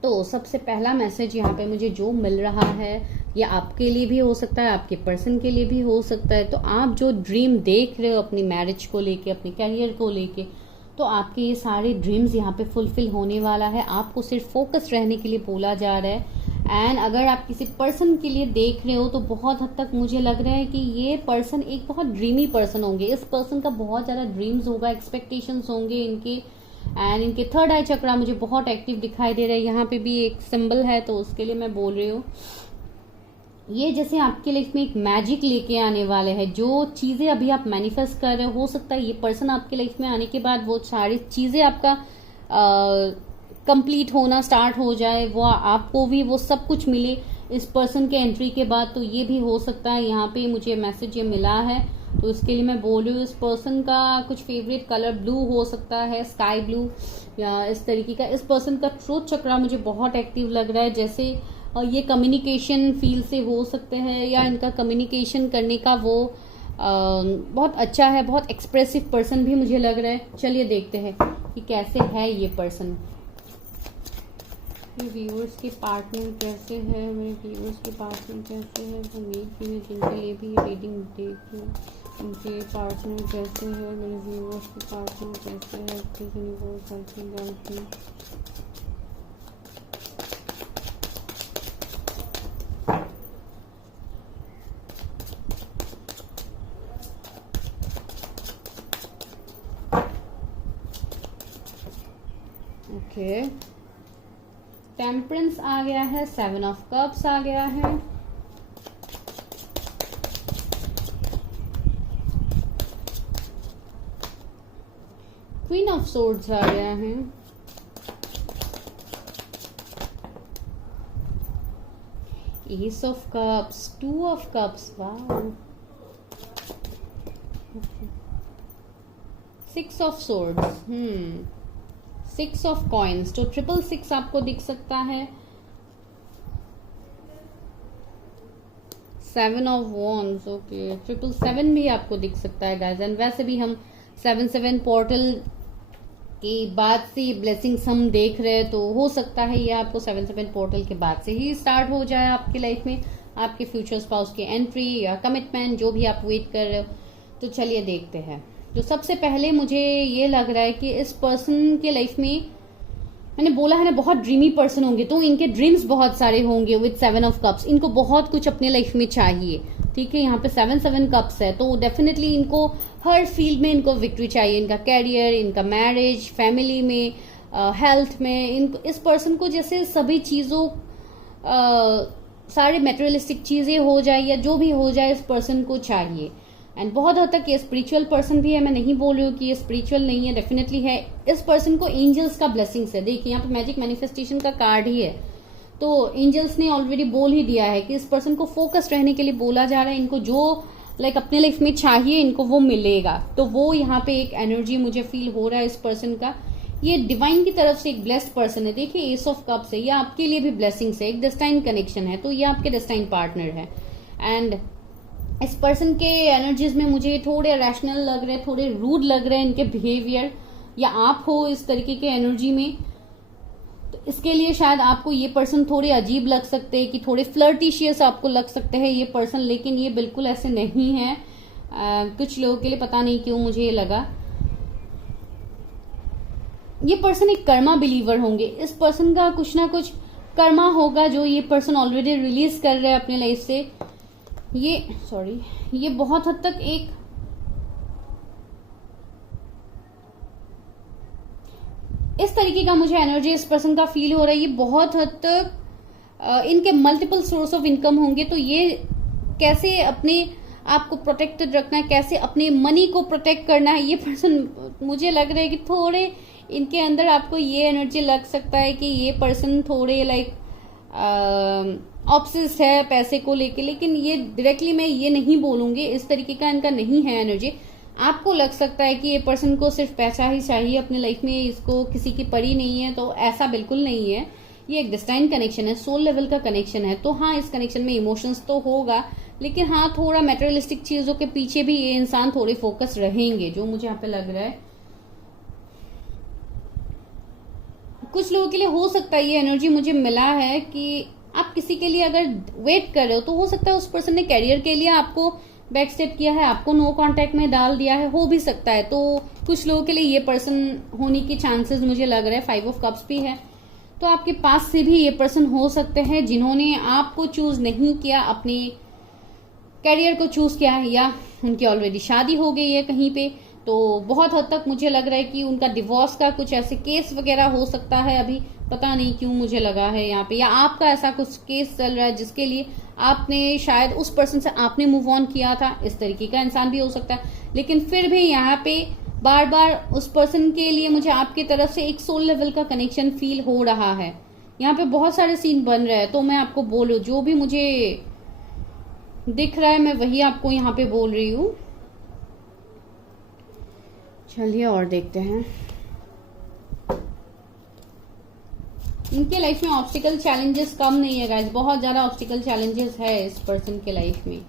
तो सबसे पहला मैसेज यहाँ पे मुझे जो मिल रहा है ये आपके लिए भी हो सकता है, आपके पर्सन के लिए भी हो सकता है। तो आप जो ड्रीम देख रहे हो अपनी मैरिज को लेके, अपने करियर को लेके, तो आपके ये सारे ड्रीम्स यहाँ पे फुलफिल होने वाला है। आपको सिर्फ फोकस रहने के लिए बोला जा रहा है। एंड अगर आप किसी पर्सन के लिए देख रहे हो तो बहुत हद तक मुझे लग रहा है कि ये पर्सन एक बहुत ड्रीमी पर्सन होंगे। इस पर्सन का बहुत ज्यादा ड्रीम्स होगा, एक्सपेक्टेशंस होंगे इनके, एंड इनके थर्ड आई चक्रा मुझे बहुत एक्टिव दिखाई दे रहा है। यहाँ पे भी एक सिंबल है, तो उसके लिए मैं बोल रही हूँ ये जैसे आपके लाइफ में एक मैजिक लेके आने वाले हैं। जो चीजें अभी आप मैनिफेस्ट कर रहे हो सकता है ये पर्सन आपके लाइफ में आने के बाद वो सारी चीजें आपका कंप्लीट होना स्टार्ट हो जाए, वो आपको भी वो सब कुछ मिले इस पर्सन के एंट्री के बाद। तो ये भी हो सकता है, यहाँ पे मुझे मैसेज ये मिला है, तो इसके लिए मैं बोल रही हूँ इस पर्सन का कुछ फेवरेट कलर ब्लू हो सकता है, स्काई ब्लू या इस तरीके का। इस पर्सन का ट्रूथ चक्रा मुझे बहुत एक्टिव लग रहा है, जैसे ये कम्युनिकेशन फील्ड से हो सकते हैं, या इनका कम्युनिकेशन करने का वो बहुत अच्छा है, बहुत एक्सप्रेसिव पर्सन भी मुझे लग रहा है। चलिए देखते हैं कि कैसे है ये पर्सन, मेरे व्यूअर्स के पार्टनर कैसे है, मेरे व्यूअर्स के पार्टनर कैसे है, तो मेल फीमेल जिनके लिए भी रीडिंग देख लूँ, उनके पार्टनर कैसे है, मेरे व्यूअर्स के पार्टनर कैसे है, please universe help me guide me. Okay, temperance आ गया है, 7 ऑफ कप्स आ गया है, क्वीन ऑफ सोर्ड्स आ गया है, S of cups, 2 of cups, वाह, 6 ऑफ सोर्ड्स, 6 ऑफ कॉइन्स, तो 666 आपको दिख सकता है, 7 ऑफ वॉन्ड्स, ओके, 777 भी आपको दिख सकता है गाइस। एंड वैसे भी हम 7 पोर्टल के बाद से ब्लेसिंग्स हम देख रहे हैं, तो हो सकता है ये आपको 7 पोर्टल के बाद से ही स्टार्ट हो जाए आपकी लाइफ में, आपके फ्यूचर स्पाउस की एंट्री या कमिटमेंट, जो भी आप वेट कर रहे हो। तो चलिए देखते हैं। तो सबसे पहले मुझे ये लग रहा है कि इस पर्सन के लाइफ में, मैंने बोला है ना, बहुत ड्रीमी पर्सन होंगे, तो इनके ड्रीम्स बहुत सारे होंगे विद 7 ऑफ कप्स। इनको बहुत कुछ अपने लाइफ में चाहिए, ठीक है। यहाँ पे 7 कप्स है, तो डेफिनेटली इनको हर फील्ड में इनको विक्ट्री चाहिए, इनका कैरियर, इनका मैरिज, फैमिली में, हेल्थ में। इस पर्सन को जैसे सभी चीजों, सारे मेटेरियलिस्टिक चीजें हो जाए या जो भी हो जाए, इस पर्सन को चाहिए। एंड बहुत हद तक ये स्पिरिचुअल पर्सन भी है, मैं नहीं बोल रही हूँ कि ये स्पिरिचुअल नहीं है, डेफिनेटली है। इस पर्सन को एंजल्स का ब्लेसिंग्स है। देखिए यहाँ पे मैजिक मैनिफेस्टेशन का कार्ड ही है, तो एंजल्स ने ऑलरेडी बोल ही दिया है कि इस पर्सन को फोकस रहने के लिए बोला जा रहा है। इनको जो अपने लाइफ में चाहिए, इनको वो मिलेगा। तो वो यहाँ पे एक एनर्जी मुझे फील हो रहा है इस पर्सन का। ये डिवाइन की तरफ से एक ब्लेस्ड पर्सन है। देखिए एस ऑफ कप्स है, ये आपके लिए भी ब्लेसिंग्स है, एक डेस्टाइन कनेक्शन है, तो ये आपके डेस्टाइन पार्टनर है। एंड इस पर्सन के एनर्जीज में मुझे थोड़े रैशनल लग रहे हैं, थोड़े रूड लग रहे हैं इनके बिहेवियर, या आप हो इस तरीके के एनर्जी में, तो इसके लिए शायद आपको ये पर्सन थोड़े अजीब लग सकते हैं, कि थोड़े फ्लर्टिशियस आपको लग सकते हैं ये पर्सन, लेकिन ये बिल्कुल ऐसे नहीं है। कुछ लोगों के लिए पता नहीं क्यों मुझे ये लगा। ये पर्सन एक कर्मा बिलीवर होंगे। इस पर्सन का कुछ ना कुछ कर्मा होगा जो ये पर्सन ऑलरेडी रिलीज कर रहे हैं अपने लाइफ से। ये बहुत हद तक एक इस तरीके का मुझे एनर्जी इस पर्सन का फील हो रहा है। ये बहुत हद तक इनके मल्टीपल सोर्स ऑफ इनकम होंगे, तो ये कैसे अपने आप को प्रोटेक्टेड रखना है, कैसे अपने मनी को प्रोटेक्ट करना है, ये पर्सन मुझे लग रहा है कि थोड़े इनके अंदर आपको ये एनर्जी लग सकता है कि ये पर्सन थोड़े ऑब्सेस्ड है पैसे को लेके। लेकिन ये डायरेक्टली मैं ये नहीं बोलूंगी, इस तरीके का इनका नहीं है एनर्जी। आपको लग सकता है कि ये पर्सन को सिर्फ पैसा ही चाहिए अपनी लाइफ में, इसको किसी की पड़ी नहीं है, तो ऐसा बिल्कुल नहीं है। ये एक डिस्टाइन कनेक्शन है, सोल लेवल का कनेक्शन है। तो हाँ, इस कनेक्शन में इमोशंस तो होगा, लेकिन हाँ, थोड़ा मेटेरियलिस्टिक चीजों के पीछे भी ये इंसान थोड़े फोकस रहेंगे, जो मुझे यहाँ पे लग रहा है। कुछ लोगों के लिए हो सकता है ये एनर्जी मुझे मिला है कि आप किसी के लिए अगर वेट कर रहे हो, तो हो सकता है उस पर्सन ने कैरियर के लिए आपको बैक स्टेप किया है, आपको नो कांटेक्ट में डाल दिया है, हो भी सकता है। तो कुछ लोगों के लिए ये पर्सन होने के चांसेस मुझे लग रहा है। 5 ऑफ कप्स भी है, तो आपके पास से भी ये पर्सन हो सकते हैं जिन्होंने आपको चूज नहीं किया, अपने कैरियर को चूज किया है, या उनकी ऑलरेडी शादी हो गई है कहीं पे। तो बहुत हद तक मुझे लग रहा है कि उनका डिवोर्स का कुछ ऐसे केस वगैरह हो सकता है, अभी पता नहीं क्यों मुझे लगा है यहाँ पे, या आपका ऐसा कुछ केस चल रहा है जिसके लिए आपने शायद उस पर्सन से आपने मूव ऑन किया था। इस तरीके का इंसान भी हो सकता है। लेकिन फिर भी यहाँ पे बार बार उस पर्सन के लिए मुझे आपकी तरफ से एक सोल लेवल का कनेक्शन फील हो रहा है। यहाँ पे बहुत सारे सीन बन रहे हैं, तो मैं आपको बोलूं, जो भी मुझे दिख रहा है मैं वही आपको यहाँ पे बोल रही हूँ। चलिए और देखते हैं। इनके लाइफ में ऑब्स्टिकल चैलेंजेस कम नहीं है गाइस, बहुत ज्यादा ऑब्स्टिकल चैलेंजेस है इस पर्सन के लाइफ में।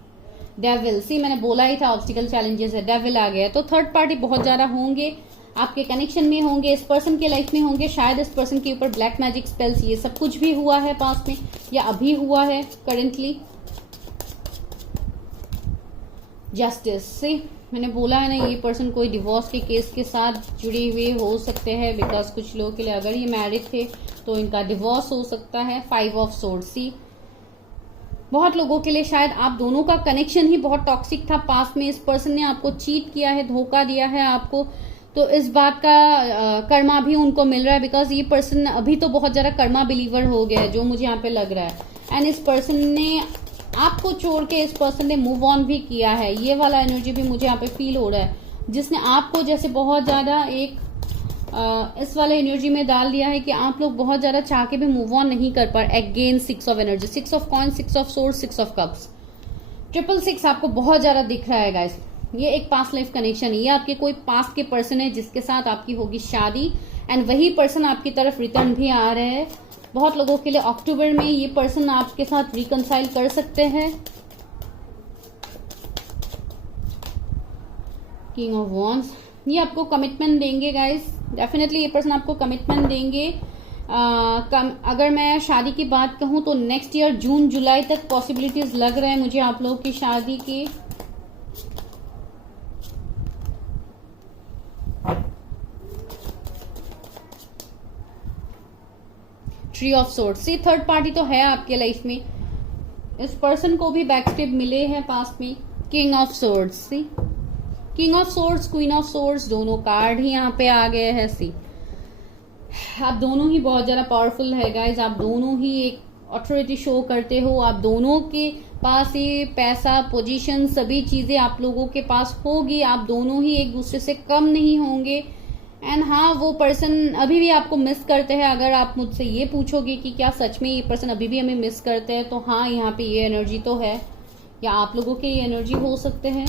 डेविल, सी मैंने बोला ही था ऑब्स्टिकल चैलेंजेस है, डेविल आ गया। तो थर्ड पार्टी बहुत ज्यादा होंगे आपके कनेक्शन में होंगे, इस पर्सन के लाइफ में होंगे, शायद इस पर्सन के ऊपर ब्लैक मैजिक स्पेल्स ये सब कुछ भी हुआ है पास्ट में या अभी हुआ है करेंटली। जस्टिस से मैंने बोला है ना, ये पर्सन कोई डिवोर्स के केस के साथ जुड़े हुए हो सकते हैं, बिकॉज कुछ लोगों के लिए अगर ये मैरिड थे तो इनका डिवोर्स हो सकता है। 5 ऑफ सोर्ड सी, बहुत लोगों के लिए शायद आप दोनों का कनेक्शन ही बहुत टॉक्सिक था पास्ट में, इस पर्सन ने आपको चीट किया है, धोखा दिया है आपको, तो इस बात का कर्मा भी उनको मिल रहा है, बिकॉज ये पर्सन अभी तो बहुत ज्यादा कर्मा बिलीवर हो गया है जो मुझे यहाँ पे लग रहा है। एंड इस पर्सन ने आपको छोड़ के इस पर्सन ने मूव ऑन भी किया है, ये वाला एनर्जी भी मुझे यहाँ पे फील हो रहा है, जिसने आपको जैसे बहुत ज्यादा एक इस वाले एनर्जी में डाल दिया है कि आप लोग बहुत ज्यादा चाह के भी मूव ऑन नहीं कर पा रहे। Again 6 of energy, 6 of coin, 6 of sword, 6 of cups, 666 आपको बहुत ज्यादा दिख रहा है गाइस। ये एक पास्ट लाइफ कनेक्शन है, ये आपके कोई पास्ट के पर्सन है जिसके साथ आपकी होगी शादी, एंड वही पर्सन आपकी तरफ रिटर्न भी आ रहे हैं। बहुत लोगों के लिए अक्टूबर में ये पर्सन आपके साथ रिकंसाइल कर सकते हैं। किंग ऑफ वॉन्ड्स, ये आपको कमिटमेंट देंगे गाइस, डेफिनेटली ये पर्सन आपको कमिटमेंट देंगे। अगर मैं शादी की बात कहूं तो नेक्स्ट ईयर जून जुलाई तक पॉसिबिलिटीज लग रहे हैं मुझे आप लोगों की शादी की। ट्री ऑफ सोर्ड्स, से थर्ड पार्टी तो है आपके लाइफ में, इस पर्सन को भी बैकस्टेप मिले हैं पास्ट में। King of swords, see king of swords, queen of swords, दोनों कार्ड ही यहाँ पे आ गए हैं। सी आप दोनों ही बहुत ज्यादा पावरफुल है गाइज, आप दोनों ही एक अथॉरिटी शो करते हो, आप दोनों के पास ये पैसा, पोजीशन, सभी चीजें आप लोगों के पास होगी, आप दोनों ही एक दूसरे से कम नहीं होंगे। एंड हाँ, वो पर्सन अभी भी आपको मिस करते हैं। अगर आप मुझसे ये पूछोगे कि क्या सच में ये पर्सन अभी भी हमें मिस करते हैं, तो हाँ, यहाँ पे ये एनर्जी तो है, या आप लोगों के ये एनर्जी हो सकते हैं।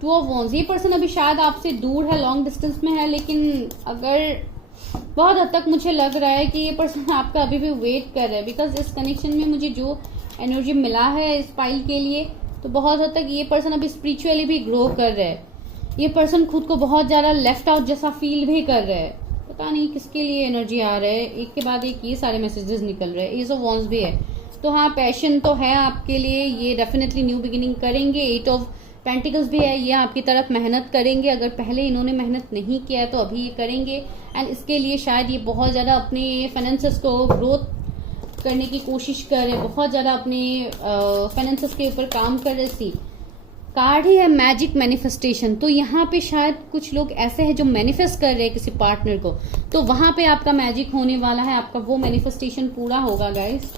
2 ऑफ वॉन्ड्स, ये पर्सन अभी शायद आपसे दूर है, लॉन्ग डिस्टेंस में है, लेकिन अगर बहुत हद तक मुझे लग रहा है कि ये पर्सन आपका अभी भी वेट कर रहा है, बिकॉज इस कनेक्शन में मुझे जो एनर्जी मिला है इस फाइल के लिए, तो बहुत हद तक ये पर्सन अभी स्पिरिचुअली भी ग्रो कर रहा है। ये पर्सन खुद को बहुत ज्यादा लेफ्ट आउट जैसा फील भी कर रहा है, पता नहीं किसके लिए एनर्जी आ रहा है, एक के बाद एक ये सारे मैसेजेस निकल रहे हैं। एस ऑफ वॉन्ड्स भी है, तो हाँ, पैशन तो है आपके लिए, ये डेफिनेटली न्यू बिगिनिंग करेंगे। 8 ऑफ पेंटिकल्स भी है, ये आपकी तरफ मेहनत करेंगे, अगर पहले इन्होंने मेहनत नहीं किया है तो अभी ये करेंगे। एंड इसके लिए शायद ये बहुत ज्यादा अपने फाइनेंसेस को ग्रोथ करने की कोशिश कर रहे हैं, बहुत ज्यादा अपने फाइनेंसेस के ऊपर काम कर रहे। सी कार्ड ही है मैजिक मैनिफेस्टेशन, तो यहाँ पे शायद कुछ लोग ऐसे हैं जो मैनिफेस्ट कर रहे हैं किसी पार्टनर को, तो वहां पे आपका मैजिक होने वाला है, आपका वो मैनिफेस्टेशन पूरा होगा गाइस।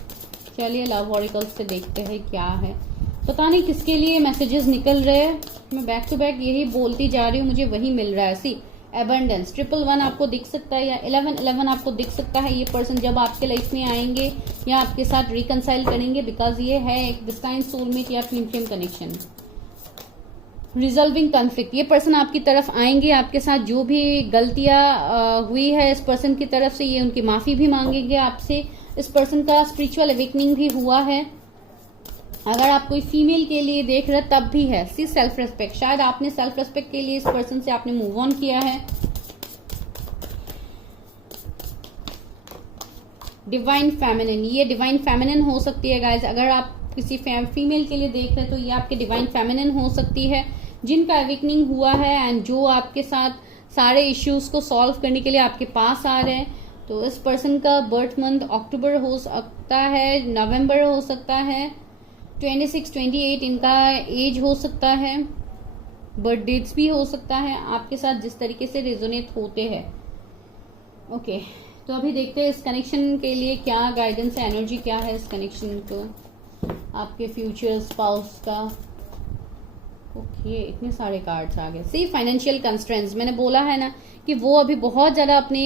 चलिए लव ऑरिकल्स से देखते हैं क्या है, पता नहीं किसके लिए मैसेजेस निकल रहे हैं, मैं बैक टू बैक यही बोलती जा रही हूँ, मुझे वही मिल रहा है। सी एबंडेंस, 111 आपको दिख सकता है, या 1111 आपको दिख सकता है। ये पर्सन जब आपके लाइफ में आएंगे या आपके साथ रिकंसाइल करेंगे, बिकॉज ये है एक डिस्टाइन सोलमेट या twin flame connection. Resolving conflict, ये पर्सन आपकी तरफ आएंगे, आपके साथ जो भी गलतियां हुई है इस पर्सन की तरफ से, ये उनकी माफी भी मांगेंगे आपसे। इस पर्सन का स्पिरिचुअल अवेकनिंग भी हुआ है, अगर आप कोई फीमेल के लिए देख रहे तब भी है। सी सेल्फ रेस्पेक्ट, शायद आपने सेल्फ रेस्पेक्ट के लिए इस पर्सन से आपने मूव ऑन किया है। डिवाइन फेमिनिन, ये डिवाइन फेमिनिन हो सकती है गाइज, अगर आप किसी फीमेल के लिए देख रहे हैं तो ये आपके डिवाइन फेमिनिन हो सकती है, जिनका अवेकनिंग हुआ है एंड जो आपके साथ सारे इश्यूज को सॉल्व करने के लिए आपके पास आ रहे हैं। तो इस पर्सन का बर्थ मंथ अक्टूबर हो सकता है, नवंबर हो सकता है, 26, 28 इनका एज हो सकता है, बर्थ डेट्स भी हो सकता है, आपके साथ जिस तरीके से रेजोनेट होते हैं। ओके, तो अभी देखते हैं इस कनेक्शन के लिए क्या गाइडेंस है, एनर्जी क्या है इस कनेक्शन को, आपके फ्यूचर स्पाउस का। ओके, इतने सारे कार्ड्स आ गए। सी फाइनेंशियल कंस्ट्रेंट्स, मैंने बोला है ना कि वो अभी बहुत ज्यादा अपने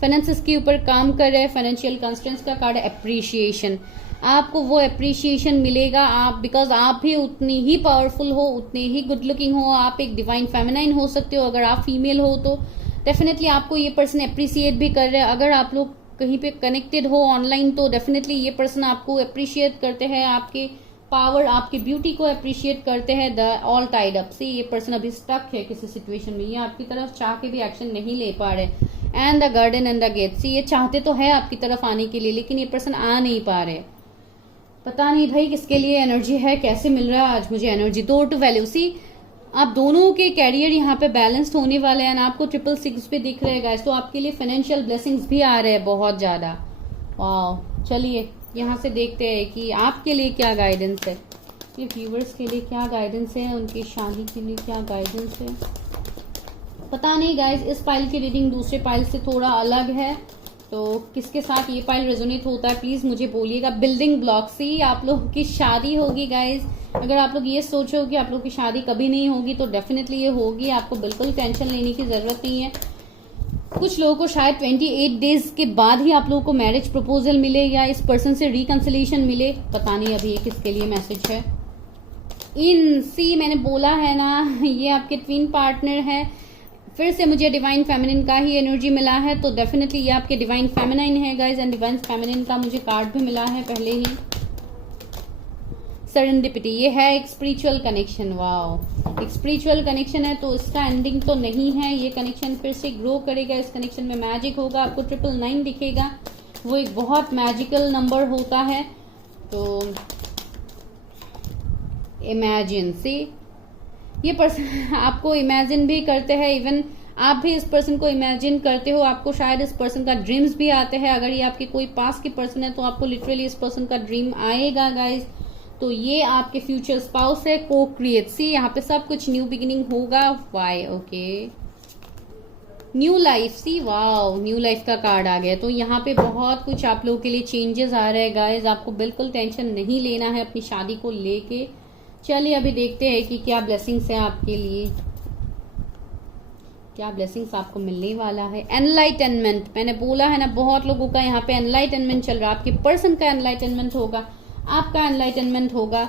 फाइनेंसेस के ऊपर काम कर रहे हैं। फाइनेंशियल कंस्ट्रेंट्स का कार्ड है अप्रिशिएशन, आपको वो अप्रिशिएशन मिलेगा, आप बिकॉज आप भी उतनी ही पावरफुल हो, उतने ही गुड लुकिंग हो, आप एक डिवाइन फेमिनाइन हो सकते हो। अगर आप फीमेल हो तो डेफिनेटली आपको ये पर्सन अप्रिशिएट भी कर रहे हैं। अगर आप लोग कहीं पे कनेक्टेड हो ऑनलाइन तो डेफिनेटली ये पर्सन आपको अप्रिशिएट करते हैं, आपके पावर, आपकी ब्यूटी को अप्रिशिएट करते हैं। द ऑल टाइड अप, सी ये पर्सन अभी स्टक है किसी सिचुएशन में, ये आपकी तरफ चाह के भी एक्शन नहीं ले पा रहे। And the garden and the gate, see ये चाहते तो है आपकी तरफ आने के लिए, लेकिन ये पर्सन आ नहीं पा रहे। पता नहीं भाई किसके लिए एनर्जी है, कैसे मिल रहा है आज मुझे एनर्जी। 2 टू वैल्यू, सी आप दोनों के कैरियर यहाँ पे बैलेंस्ड होने वाले हैं। आपको 666 पे दिख रहे गाइस, तो आपके लिए फाइनेंशियल ब्लेसिंग्स भी आ रहे हैं बहुत ज्यादा। वाह, चलिए यहाँ से देखते हैं कि आपके लिए क्या गाइडेंस है, ये व्यूवर्स के लिए क्या गाइडेंस है, उनकी शादी के लिए क्या गाइडेंस है। पता नहीं गाइस, इस पाइल की रीडिंग दूसरे पाइल से थोड़ा अलग है, तो किसके साथ ये पाइल रेजोनेट होता है प्लीज मुझे बोलिएगा। बिल्डिंग ब्लॉक, सी आप लोग की शादी होगी गाइस। अगर आप लोग ये सोचो कि आप लोग की शादी कभी नहीं होगी, तो डेफिनेटली ये होगी, आपको बिल्कुल टेंशन लेने की जरूरत नहीं है। कुछ लोगों को शायद 28 डेज के बाद ही आप लोगों को मैरिज प्रपोजल मिले या इस पर्सन से रिकंसिलिएशन मिले, पता नहीं अभी ये किसके लिए मैसेज है। इन सी मैंने बोला है ना, ये आपके ट्विन पार्टनर है। फिर से मुझे डिवाइन फेमिनिन का ही एनर्जी मिला है, तो डेफिनेटली ये आपके डिवाइन फेमिनिन है गाइज। एंड डिवाइन फेमिनिन का मुझे कार्ड भी मिला है पहले ही, सेरेंडिपिटी, ये है एक स्पिरिचुअल कनेक्शन। वाओ, एक स्पिरिचुअल कनेक्शन है, तो इसका एंडिंग तो नहीं है, ये कनेक्शन फिर से ग्रो करेगा। इस कनेक्शन में मैजिक होगा, आपको 999 दिखेगा, वो एक बहुत मैजिकल नंबर होता है। तो इमेजिन, सी ये पर्सन आपको इमेजिन भी करते हैं, इवन आप भी इस पर्सन को इमेजिन करते हो। आपको शायद इस पर्सन का ड्रीम्स भी आते हैं। अगर ये आपके कोई पास की पर्सन है, तो आपको लिटरली इस पर्सन का ड्रीम आएगा गाइज। तो ये आपके फ्यूचर स्पाउस है, को क्रिएट, सी यहाँ पे सब कुछ न्यू बिगिनिंग होगा। वाई, ओके, न्यू लाइफ, सी वाओ, न्यू लाइफ का कार्ड आ गया। तो यहाँ पे बहुत कुछ आप लोगों के लिए चेंजेस आ रहे हैं गाइज, आपको बिल्कुल टेंशन नहीं लेना है अपनी शादी को लेके। चलिए अभी देखते हैं कि क्या ब्लेसिंग्स है आपके लिए, क्या ब्लेसिंग्स आपको मिलने वाला है। एनलाइटनमेंट, मैंने बोला है ना, बहुत लोगों का यहाँ पे एनलाइटनमेंट चल रहा है। आपके पर्सन का एनलाइटनमेंट होगा, आपका एनलाइटनमेंट होगा।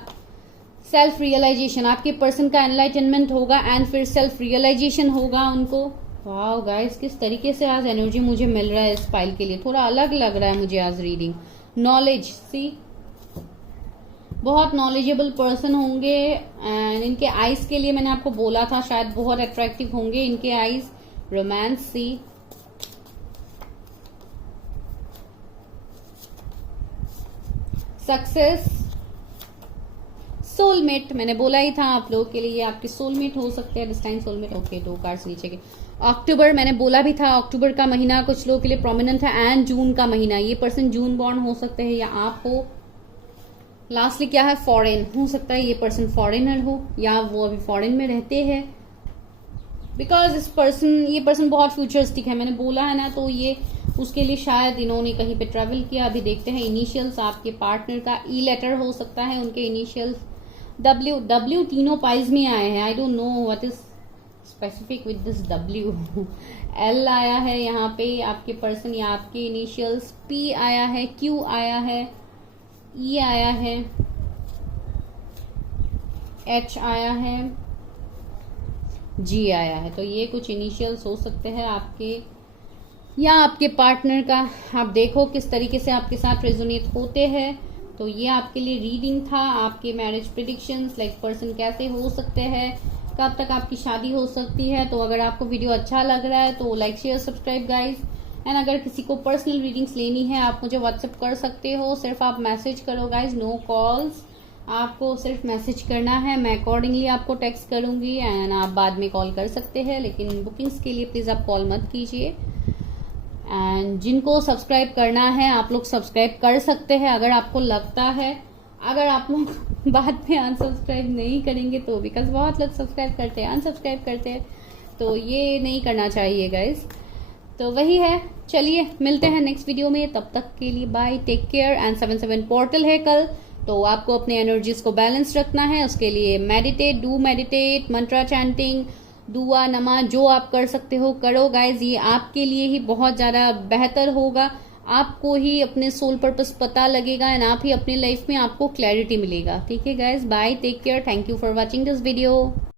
सेल्फ रियलाइजेशन, आपके पर्सन का एनलाइटनमेंट होगा एंड फिर सेल्फ रियलाइजेशन होगा उनको। वाओ गाइस, किस तरीके से आज एनर्जी मुझे मिल रहा है इस फाइल के लिए, थोड़ा अलग लग रहा है मुझे आज रीडिंग। नॉलेज, सी बहुत नॉलेजेबल पर्सन होंगे एंड इनके आईज के लिए मैंने आपको बोला था शायद बहुत अट्रैक्टिव होंगे इनके आईज। रोमांस, सी सक्सेस, सोलमेट, मैंने बोला ही था आप लोगों के लिए आपके सोलमेट हो सकते हैं, डिस्टाइन सोलमेट। ओके, 2 कार्ड्स नीचे के। अक्टूबर, मैंने बोला भी था अक्टूबर का महीना कुछ लोगों के लिए प्रोमिनेंट है। एंड जून का महीना, ये पर्सन जून बॉर्न हो सकते हैं या आप हो। लास्टली क्या है, फॉरेन, हो सकता है ये पर्सन फॉरेनर हो या वो अभी फॉरेन में रहते हैं। बिकॉज ये पर्सन बहुत फ्यूचरिस्टिक है, मैंने बोला है ना, तो ये उसके लिए शायद इन्होंने कहीं पे ट्रेवल किया। अभी देखते हैं इनिशियल्स आपके पार्टनर का, ई लेटर हो सकता है उनके इनिशियल्स। डब्ल्यू तीनों पाइल्स में आए हैं, I don't know what is specific with this W. L आया है यहाँ पे आपके पर्सन या आपके इनिशियल्स, पी आया है, क्यू आया है, ई आया है, एच आया है, जी आया है। तो ये कुछ इनिशियल्स हो सकते हैं आपके या आपके पार्टनर का। आप देखो किस तरीके से आपके साथ रेजोनेट होते हैं। तो ये आपके लिए रीडिंग था, आपके मैरिज प्रेडिक्शंस, लाइक पर्सन कैसे हो सकते हैं, कब तक आपकी शादी हो सकती है। तो अगर आपको वीडियो अच्छा लग रहा है तो like share subscribe guys. And अगर किसी को पर्सनल रीडिंग्स लेनी है आप मुझे व्हाट्सएप कर सकते हो, सिर्फ आप मैसेज करो गाइज, नो कॉल्स, आपको सिर्फ मैसेज करना है, मैं अकॉर्डिंगली आपको टेक्स्ट करूंगी एंड आप बाद में कॉल कर सकते हैं, लेकिन बुकिंग्स के लिए प्लीज़ आप कॉल मत कीजिए। एंड जिनको सब्सक्राइब करना है आप लोग सब्सक्राइब कर सकते हैं अगर आपको लगता है। अगर आप लोग बाद में अनसब्सक्राइब नहीं करेंगे तो, बिकॉज बहुत लोग सब्सक्राइब करते हैं अनसब्सक्राइब करते हैं, तो ये नहीं करना चाहिए गाइज। तो वही है, चलिए मिलते हैं नेक्स्ट वीडियो में, तब तक के लिए bye, take care. And 7/7 portal है कल, तो आपको अपने एनर्जीज को बैलेंस रखना है, उसके लिए मेडिटेट, मंत्रा चैंटिंग, दुआ, नमाज, जो आप कर सकते हो करो गाइज, ये आपके लिए ही बहुत ज़्यादा बेहतर होगा। आपको ही अपने सोल पर्पस पता लगेगा एंड आप ही अपनी लाइफ में आपको क्लैरिटी मिलेगा। ठीक है guys, bye, take care, thank you for watching this video.